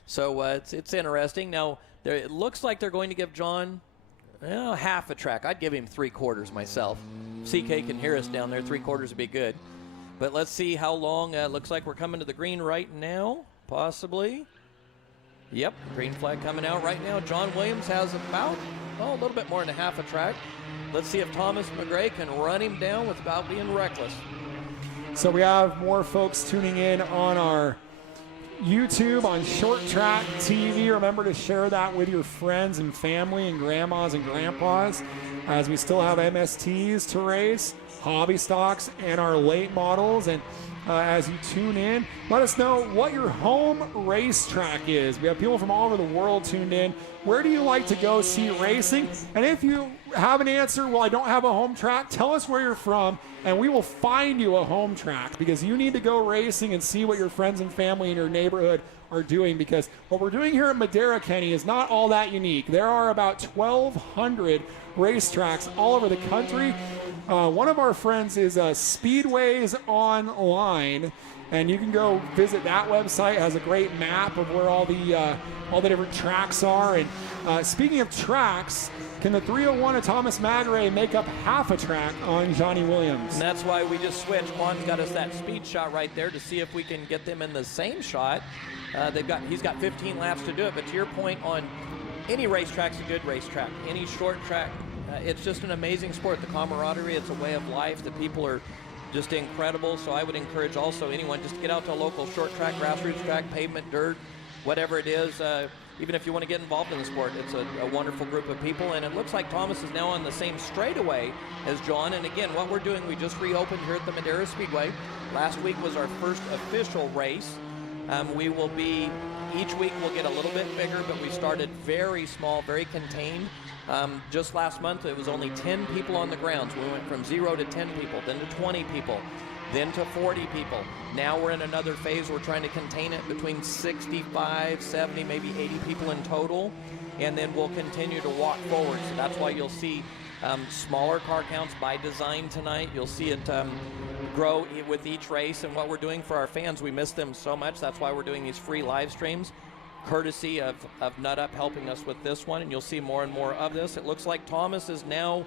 So it's interesting. Now, it looks like they're going to give John half a track. I'd give him 3/4 myself. CK can hear us down there. 3/4 would be good. But let's see how long. Looks like we're coming to the green right now, possibly. Yep, green flag coming out right now. John Williams has about, a little bit more than half a track. Let's see if Thomas Magray can run him down without being reckless. So we have more folks tuning in on our YouTube, on Short Track TV. Remember to share that with your friends and family and grandmas and grandpas, as we still have MSTs to race, hobby stocks, and our late models. And as you tune in, let us know what your home racetrack is. We have people from all over the world tuned in. Where do you like to go see racing? And if you have an answer, well, I don't have a home track, tell us where you're from, and we will find you a home track, because you need to go racing and see what your friends and family in your neighborhood are doing, because what we're doing here at Madera, Kenny, is not all that unique. There are about 1,200 racetracks all over the country. One of our friends is Speedways Online, and you can go visit that website. It has a great map of where all the different tracks are. And speaking of tracks, can the 301 of Thomas Magray make up half a track on Johnny Williams? And that's why we just switched. Juan's got us that speed shot right there to see if we can get them in the same shot. He's got 15 laps to do it, but to your point, on any racetrack's a good racetrack. Any short track, it's just an amazing sport. The camaraderie, it's a way of life. The people are just incredible. So I would encourage also anyone just to get out to a local short track, grassroots track, pavement, dirt, whatever it is. Even if you want to get involved in the sport, it's a wonderful group of people. And it looks like Thomas is now on the same straightaway as John. And again, what we're doing, we just reopened here at the Madera Speedway. Last week was our first official race. We will be, each week we'll get a little bit bigger, but we started very small, very contained. Just last month, it was only 10 people on the grounds. We went from 0 to 10 people, then to 20 people, then to 40 people. Now we're in another phase. We're trying to contain it between 65, 70, maybe 80 people in total, and then we'll continue to walk forward. So that's why you'll see smaller car counts by design tonight. You'll see it grow with each race. And what we're doing for our fans, we miss them so much. That's why we're doing these free live streams, courtesy of Nut Up helping us with this one, and you'll see more and more of this. It looks like Thomas is now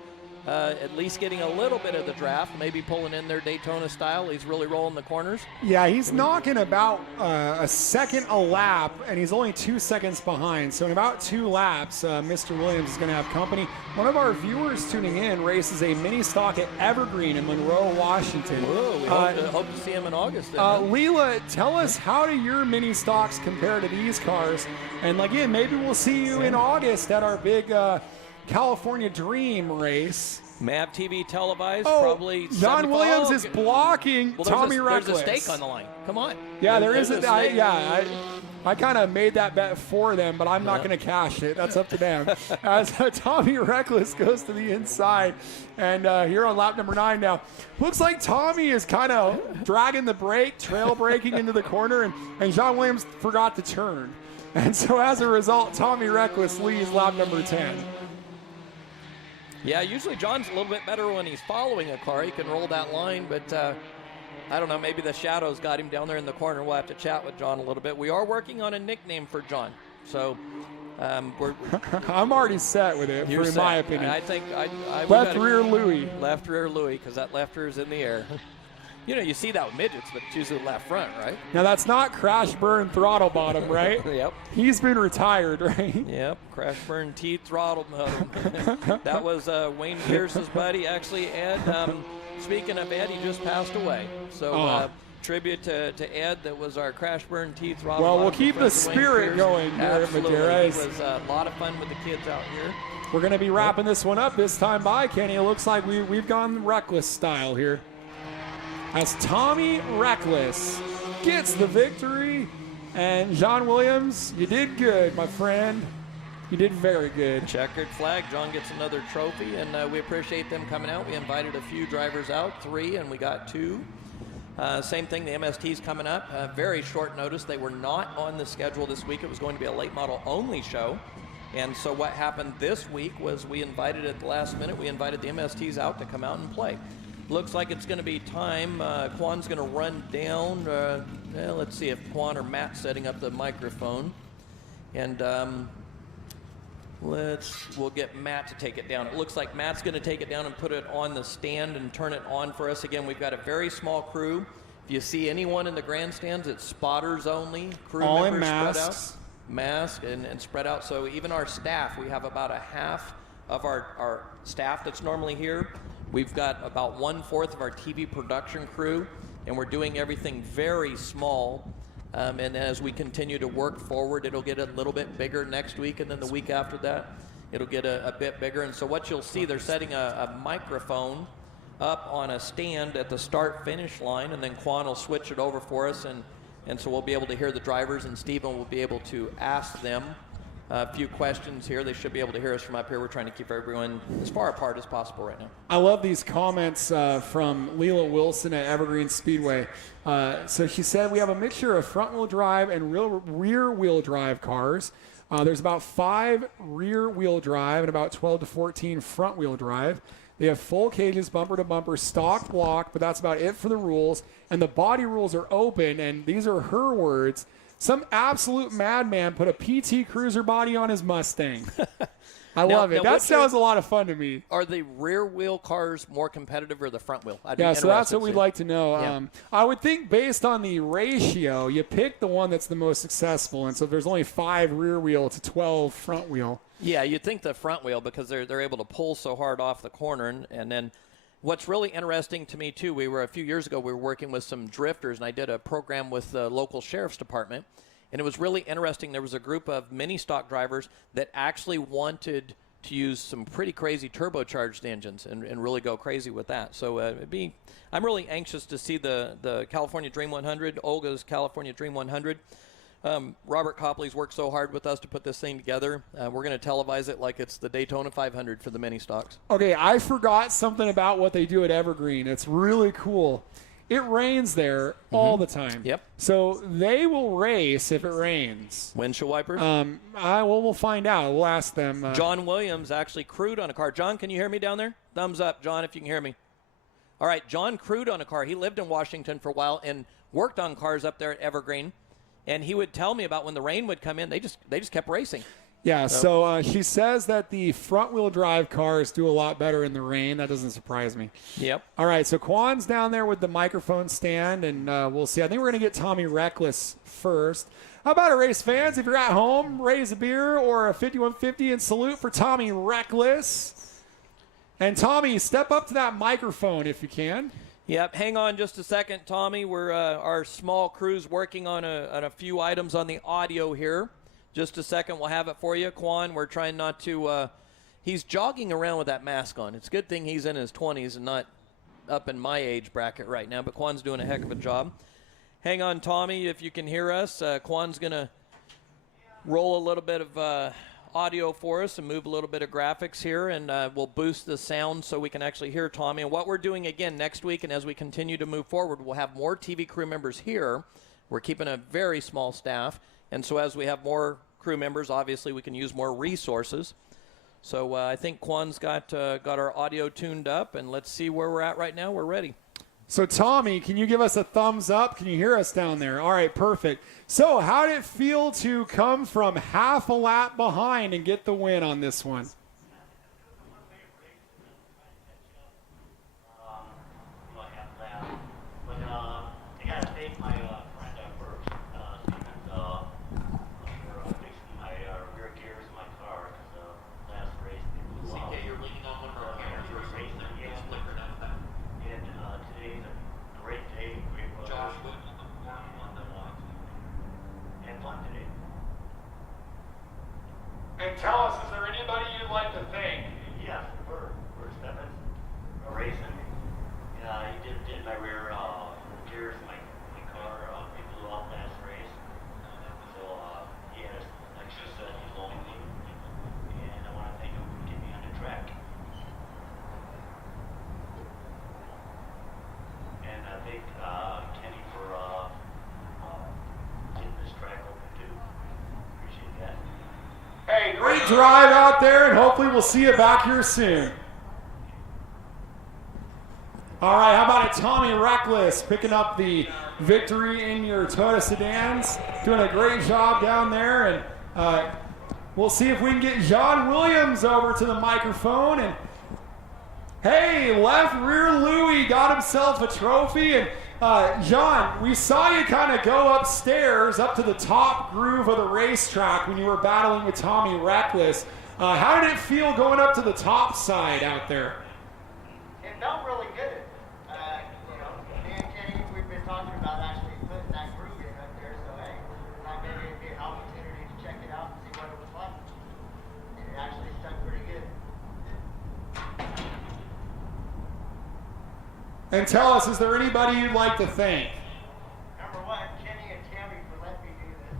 at least getting a little bit of the draft, maybe pulling in their Daytona style. He's really rolling the corners. Yeah, he's knocking about a second a lap, and he's only 2 seconds behind. So in about 2 laps, Mr. Williams is going to have company. One of our viewers tuning in races a mini stock at Evergreen in Monroe, Washington. Whoa, we hope to see him in August. Leela, tell us, how do your mini stocks compare to these cars? And again, maybe we'll see you in August at our big California Dream race. MAV TV televised, Oh, probably. John Williams is blocking Tommy Reckless. There's a stake on the line. Come on. Yeah, there's a stake. I kind of made that bet for them, but I'm not going to cash it. That's up to them. As Tommy Reckless goes to the inside, and here on lap number 9 now, looks like Tommy is kind of dragging the brake, trail braking into the corner, and John Williams forgot to turn. And so as a result, Tommy Reckless leads lap number 10. Yeah, usually John's a little bit better when he's following a car. He can roll that line, but I don't know. Maybe the shadows got him down there in the corner. We'll have to chat with John a little bit. We are working on a nickname for John. So we're I'm already set with it, in my opinion. I think left rear Louie. Left rear Louie, because that left rear is in the air. You know, you see that with midgets, but it's usually the left front, right? Now, that's not Crash Burn Throttle Bottom, right? Yep. He's been retired, right? Yep. Crash Burn Teeth Throttle Bottom. That was Wayne Pierce's buddy. Actually, Ed, speaking of Ed, he just passed away. So tribute to Ed, that was our Crash Burn Teeth Throttle Bottom. Well, we'll keep the spirit going here at Madera. It was a lot of fun with the kids out here. We're going to be wrapping this one up this time by, Kenny. It looks like we've gone Reckless style here. As Tommy Reckless gets the victory. And John Williams, you did good, my friend. You did very good. Checkered flag. John gets another trophy, and we appreciate them coming out. We invited a few drivers out, 3, and we got 2. Same thing, the MST's coming up. Very short notice. They were not on the schedule this week. It was going to be a late model only show. And so what happened this week was we invited at the last minute, we invited the MSTs out to come out and play. Looks like it's going to be time. Quan's going to run down. Let's see if Quan or Matt's setting up the microphone. And we'll get Matt to take it down. It looks like Matt's going to take it down and put it on the stand and turn it on for us. Again, we've got a very small crew. If you see anyone in the grandstands, it's spotters only. Crew all members in masks. Spread out. Mask and spread out. So even our staff, we have about a half of our staff that's normally here. We've got about 1/4 of our TV production crew, and we're doing everything very small. And as we continue to work forward, it'll get a little bit bigger next week, and then the week after that, it'll get a bit bigger. And so what you'll see, they're setting a microphone up on a stand at the start-finish line, and then Quan will switch it over for us, and so we'll be able to hear the drivers, and Stephen will be able to ask them a few questions here. They should be able to hear us from up here. We're trying to keep everyone as far apart as possible right now. I love these comments from Leela Wilson at Evergreen Speedway. So she said, we have a mixture of front-wheel drive and rear-wheel drive cars. There's about 5 rear-wheel drive and about 12 to 14 front-wheel drive. They have full cages, bumper-to-bumper, stock block, but that's about it for the rules. And the body rules are open, and these are her words. Some absolute madman put a PT Cruiser body on his Mustang. I love it. That sounds a lot of fun to me. Are the rear wheel cars more competitive or the front wheel? Yeah, so that's what we'd like to know. Yeah. I would think based on the ratio, you pick the one that's the most successful. And so there's only 5 rear wheel to 12 front wheel. Yeah, you'd think the front wheel, because they're able to pull so hard off the corner. And then what's really interesting to me, too, a few years ago, we were working with some drifters, and I did a program with the local sheriff's department. And it was really interesting. There was a group of mini stock drivers that actually wanted to use some pretty crazy turbocharged engines and really go crazy with that. So I'm really anxious to see the California Dream 100, Olga's California Dream 100. Robert Copley's worked so hard with us to put this thing together. We're going to televise it like it's the Daytona 500 for the mini stocks. Okay, I forgot something about what they do at Evergreen. It's really cool. It rains there all the time. Yep. So they will race if it rains. Windshield wipers? We'll find out. We'll ask them. John Williams actually crewed on a car. John, can you hear me down there? Thumbs up, John, if you can hear me. All right, John crewed on a car. He lived in Washington for a while and worked on cars up there at Evergreen. And he would tell me about when the rain would come in, they just kept racing. Yeah, so she says that the front-wheel drive cars do a lot better in the rain. That doesn't surprise me. Yep. All right, so Quan's down there with the microphone stand, and we'll see. I think we're going to get Tommy Reckless first. How about it, race fans? If you're at home, raise a beer or a 5150 and salute for Tommy Reckless. And Tommy, step up to that microphone if you can. Yep, hang on just a second, Tommy. We're our small crew's working on a few items on the audio here. Just a second, we'll have it for you. Quan, we're trying not to he's jogging around with that mask on. It's a good thing he's in his 20s and not up in my age bracket right now, but Quan's doing a heck of a job. Hang on, Tommy, if you can hear us. Quan's going to roll a little bit of audio for us and move a little bit of graphics here, and we'll boost the sound so we can actually hear Tommy. And what we're doing again next week, and as we continue to move forward, we'll have more TV crew members here. We're keeping a very small staff, and so as we have more crew members, obviously we can use more resources. So I think Quan's got our audio tuned up, and let's see where we're at right now. We're ready. So, Tommy, can you give us a thumbs up? Can you hear us down there? All right, perfect. So, how did it feel to come from half a lap behind and get the win on this one? And tell us, is there anybody you'd like to thank? Yeah, for Stefan, racing. He did my rear gears, my car. He blew off last race. So he had an extra set he's loaning me. And I want to thank him for getting me on the track. And I thank Kenny for getting this track open too. Appreciate that. Hey, Great drive out there, and hopefully we'll see you back here soon. All right, how about it, Tommy Reckless picking up the victory in your Toyota sedans, doing a great job down there, and we'll see if we can get John Williams over to the microphone. And hey, left rear Louie got himself a trophy. And John, we saw you kind of go upstairs up to the top groove of the racetrack when you were battling with Tommy Reckless. How did it feel going up to the top side out there? It felt really good. Me and Kenny, we've been talking about actually putting that groove in up there, so hey, thought maybe it'd be an opportunity to check it out and see what it was like. And it actually stuck pretty good. And tell us, is there anybody you'd like to thank? Number one, Kenny and Tammy for letting me do this.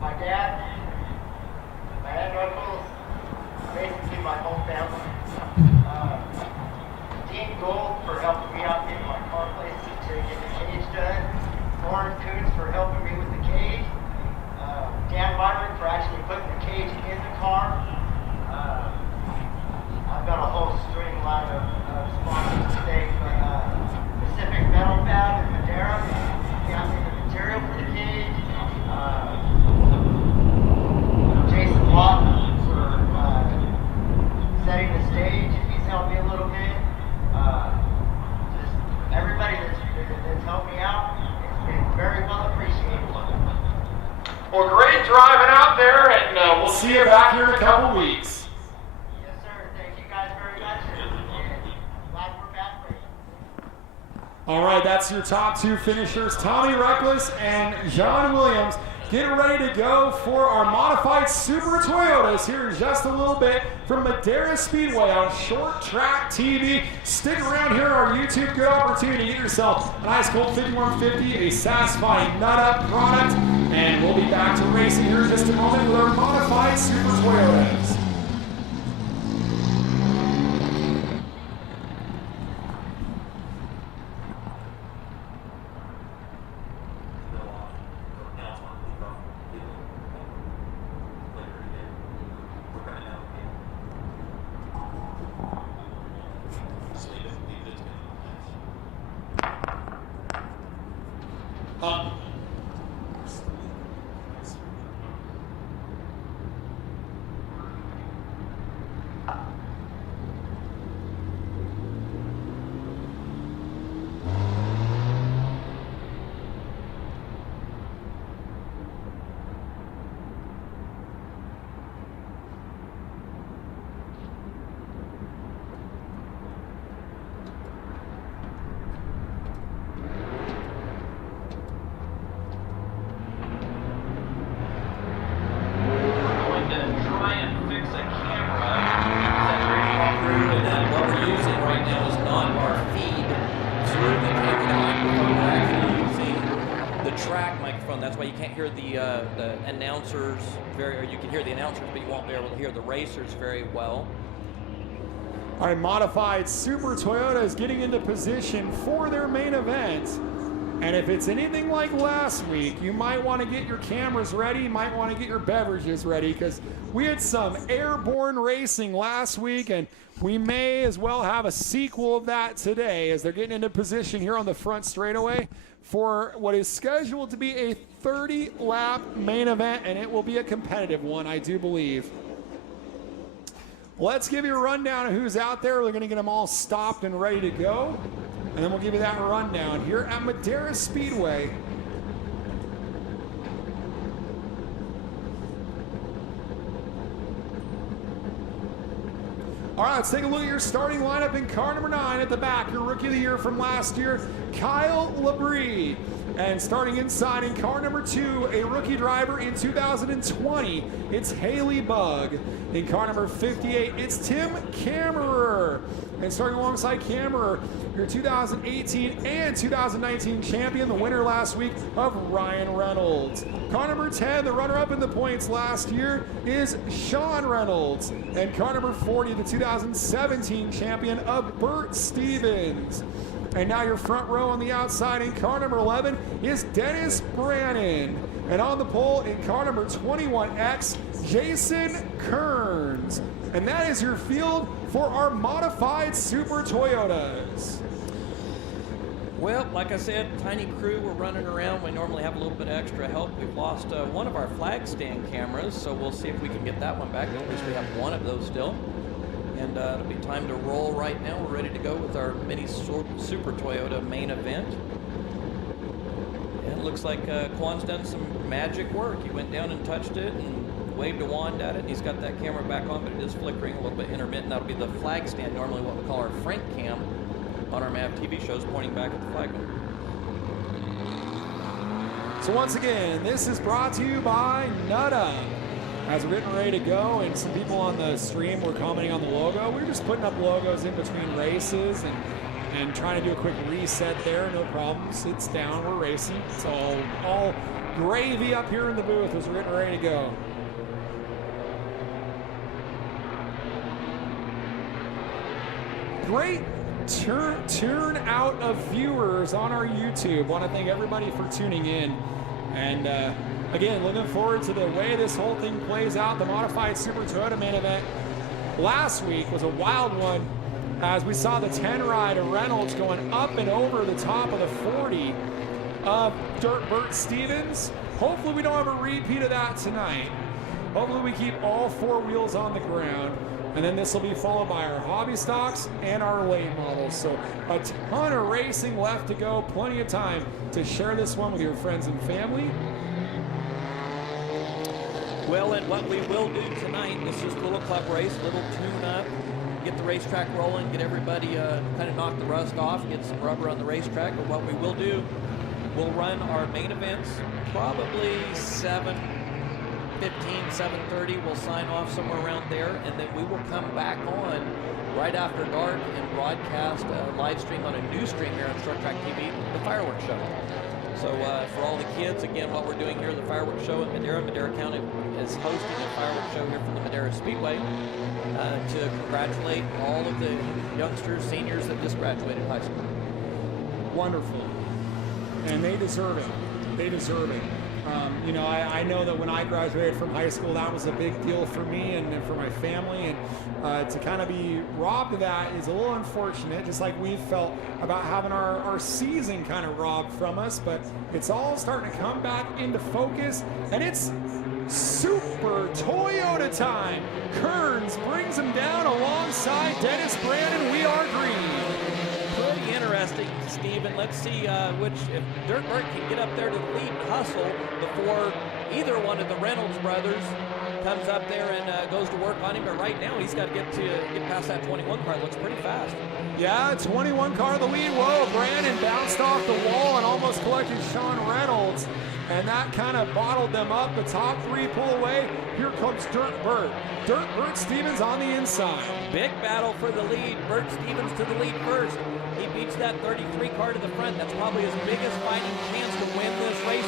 My dad, my aunt and uncles, basically my whole family. Dean Gold for helping me out getting my car places to get the cage done. Lauren Coons for helping me with the cage. Dan Myrick for actually putting the cage in the car. I've got a whole string line of sponsors today, but Pacific Metal Fab and Madera got me the material for the cage. Jason Lawton for setting the stage. He's helped me a little bit. Just everybody that's helped me out, it's been very well appreciated. Well, great driving out there, and we'll See you back here in a couple weeks. Yes, sir. Thank you guys very much, and glad we're back racing. All right, that's your top two finishers, Tommy Reckless and John Williams. Getting ready to go for our modified Super Toyotas here in just a little bit from Madera Speedway on Short Track TV. Stick around here on our YouTube. Good opportunity to get yourself an ice cold 5150, a satisfying nut-up product, and we'll be back to racing here in just a moment with our modified Super Toyotas. track microphone. That's why you can't hear the announcers or you can hear the announcers, but you won't be able to hear the racers very well. All right, modified Super Toyota is getting into position for their main event. And if it's anything like last week, you might want to get your cameras ready, you might want to get your beverages ready, because we had some airborne racing last week, and we may as well have a sequel of that today as they're getting into position here on the front straightaway for what is scheduled to be a 30-lap main event, and it will be a competitive one, I do believe. Let's give you a rundown of who's out there. We're going to get them all stopped and ready to go. And then we'll give you that rundown here at Madera Speedway. All right, let's take a look at your starting lineup in car number 9 at the back. Your rookie of the year from last year, Kyle Labrie. And starting inside in car number 2, a rookie driver in 2020, it's Haley Bugg. In car number 58, it's Tim Kammerer. And starting alongside Kammerer, your 2018 and 2019 champion, the winner last week of Ryan Reynolds. Car number 10, the runner-up in the points last year, is Sean Reynolds. And car number 40, the 2017 champion of Bert Stevens. And now your front row on the outside in car number 11 is Dennis Brannon. And on the pole in car number 21X, Jason Kearns. And that is your field for our modified Super Toyotas. Well, like I said, tiny crew, we're running around. We normally have a little bit of extra help. We've lost one of our flag stand cameras, so we'll see if we can get that one back. At least we have one of those still. And it'll be time to roll right now. We're ready to go with our mini Super Toyota main event. And it looks like Quan's done some magic work. He went down and touched it and waved a wand at it, and he's got that camera back on, but it is flickering a little bit intermittent. That'll be the flag stand, normally what we call our Frank cam on our MAV TV shows, pointing back at the flag. So once again, this is brought to you by Nutta. As we're getting ready to go, and some people on the stream were commenting on the logo. We're just putting up logos in between races and trying to do a quick reset there. No problems. It's down. We're racing. It's all gravy up here in the booth as we're getting ready to go. Great turnout of viewers on our YouTube. Want to thank everybody for tuning in. And again, looking forward to the way this whole thing plays out. The modified Super Toyota main event last week was a wild one as we saw the 10 ride of Reynolds going up and over the top of the 40 of Dirt Bert Stevens. Hopefully we don't have a repeat of that tonight. Hopefully we keep all 4 wheels on the ground. And then this will be followed by our hobby stocks and our late models. So a ton of racing left to go. Plenty of time to share this one with your friends and family. Well, and what we will do tonight, this is a little club race, little tune-up, get the racetrack rolling, get everybody kind of knock the rust off, get some rubber on the racetrack. But what we will do, we'll run our main events probably 7:15, 7:30. We'll sign off somewhere around there, and then we will come back on right after dark and broadcast a live stream on a new stream here on Short Track TV, the fireworks show. So for all the kids, again, what we're doing here, the fireworks show in Madera County is hosting a fireworks show here from the Madera Speedway to congratulate all of the youngsters, seniors that just graduated high school. Wonderful. And they deserve it. They deserve it. You know, I know that when I graduated from high school, that was a big deal for me and for my family. And to kind of be robbed of that is a little unfortunate, just like we felt about having our season kind of robbed from us. But it's all starting to come back into focus. And it's Super Toyota time. Kearns brings him down alongside Dennis Brannon. We are green. Pretty interesting, Steven. Let's see if Dirt Bert can get up there to the lead and hustle before either one of the Reynolds brothers comes up there and goes to work on him. But right now, he's got to get past that 21 car. It looks pretty fast. Yeah, 21 car the lead. Whoa, Brandon bounced off the wall and almost collected Sean Reynolds. And that kind of bottled them up. The top 3 pull away. Here comes Dirt Bert. Dirt Bert Stevens on the inside. Big battle for the lead. Bert Stevens to the lead first. He beats that 33 car to the front. That's probably his biggest fighting chance to win this race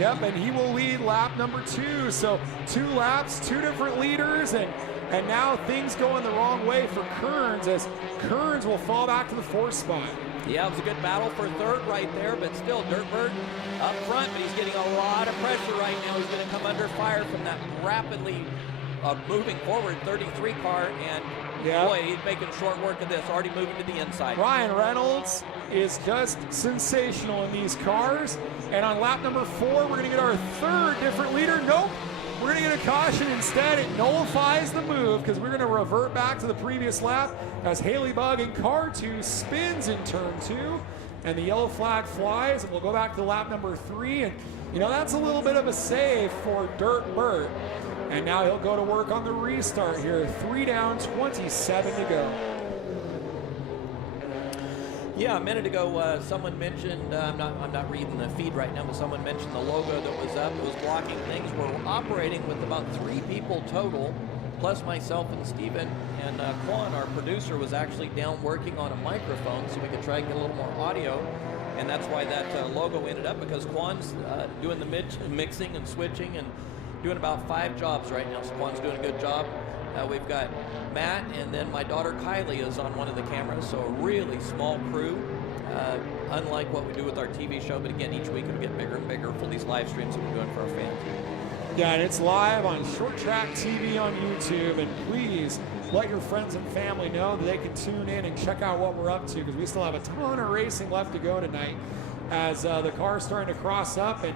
Yep, and he will lead lap number 2. So 2 laps, 2 different leaders, and now things going the wrong way for Kearns, as Kearns will fall back to the 4th spot. Yeah, it was a good battle for 3rd right there, but still Dirtbird up front, but he's getting a lot of pressure right now. He's going to come under fire from that rapidly moving forward 33 car, and boy, he's making short work of this, already moving to the inside. Ryan Reynolds is just sensational in these cars, and on lap number 4, we're going to get our 3rd different leader. Nope. We're going to get a caution instead. It nullifies the move because we're going to revert back to the previous lap as Haley Bug in car 2 spins in turn 2, and the yellow flag flies, and we'll go back to lap number 3. And, that's a little bit of a save for Dirt Bert. And now he'll go to work on the restart here. 3 down, 27 to go. Yeah, a minute ago, someone mentioned, I'm not reading the feed right now, but someone mentioned the logo that was up. It was blocking things. We're operating with about 3 people total, plus myself and Steven. And Quan, our producer, was actually down working on a microphone so we could try and get a little more audio. And that's why that logo ended up, because Quan's doing the mixing and switching and doing about 5 jobs right now. So Quan's doing a good job. We've got Matt, and then my daughter Kylie is on one of the cameras, so a really small crew, unlike what we do with our TV show. But again, each week it'll get bigger and bigger for these live streams that we're doing for our fans. Yeah, and it's live on Short Track TV on YouTube, and please let your friends and family know that they can tune in and check out what we're up to, because we still have a ton of racing left to go tonight as the car's starting to cross up. And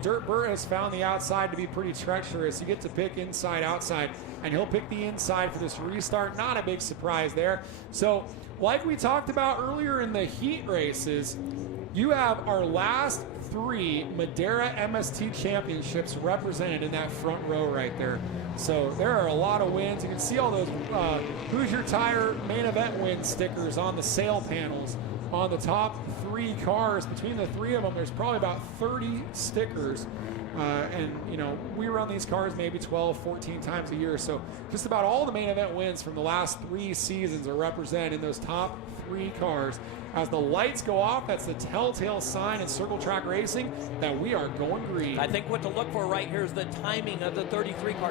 Dirt Bert has found the outside to be pretty treacherous. You get to pick inside, outside, and he'll pick the inside for this restart. Not a big surprise there. So, like we talked about earlier in the heat races, you have our last 3 Madera MST championships represented in that front row right there. So there are a lot of wins. You can see all those Who's Your Tire main event win stickers on the sail panels on the top 3 cars. Between the 3 of them, there's probably about 30 stickers. And we run these cars maybe 12, 14 times a year. So just about all the main event wins from the last 3 seasons are represented in those top 3 cars. As the lights go off, that's the telltale sign in circle track racing that we are going green. I think what to look for right here is the timing of the 33 car.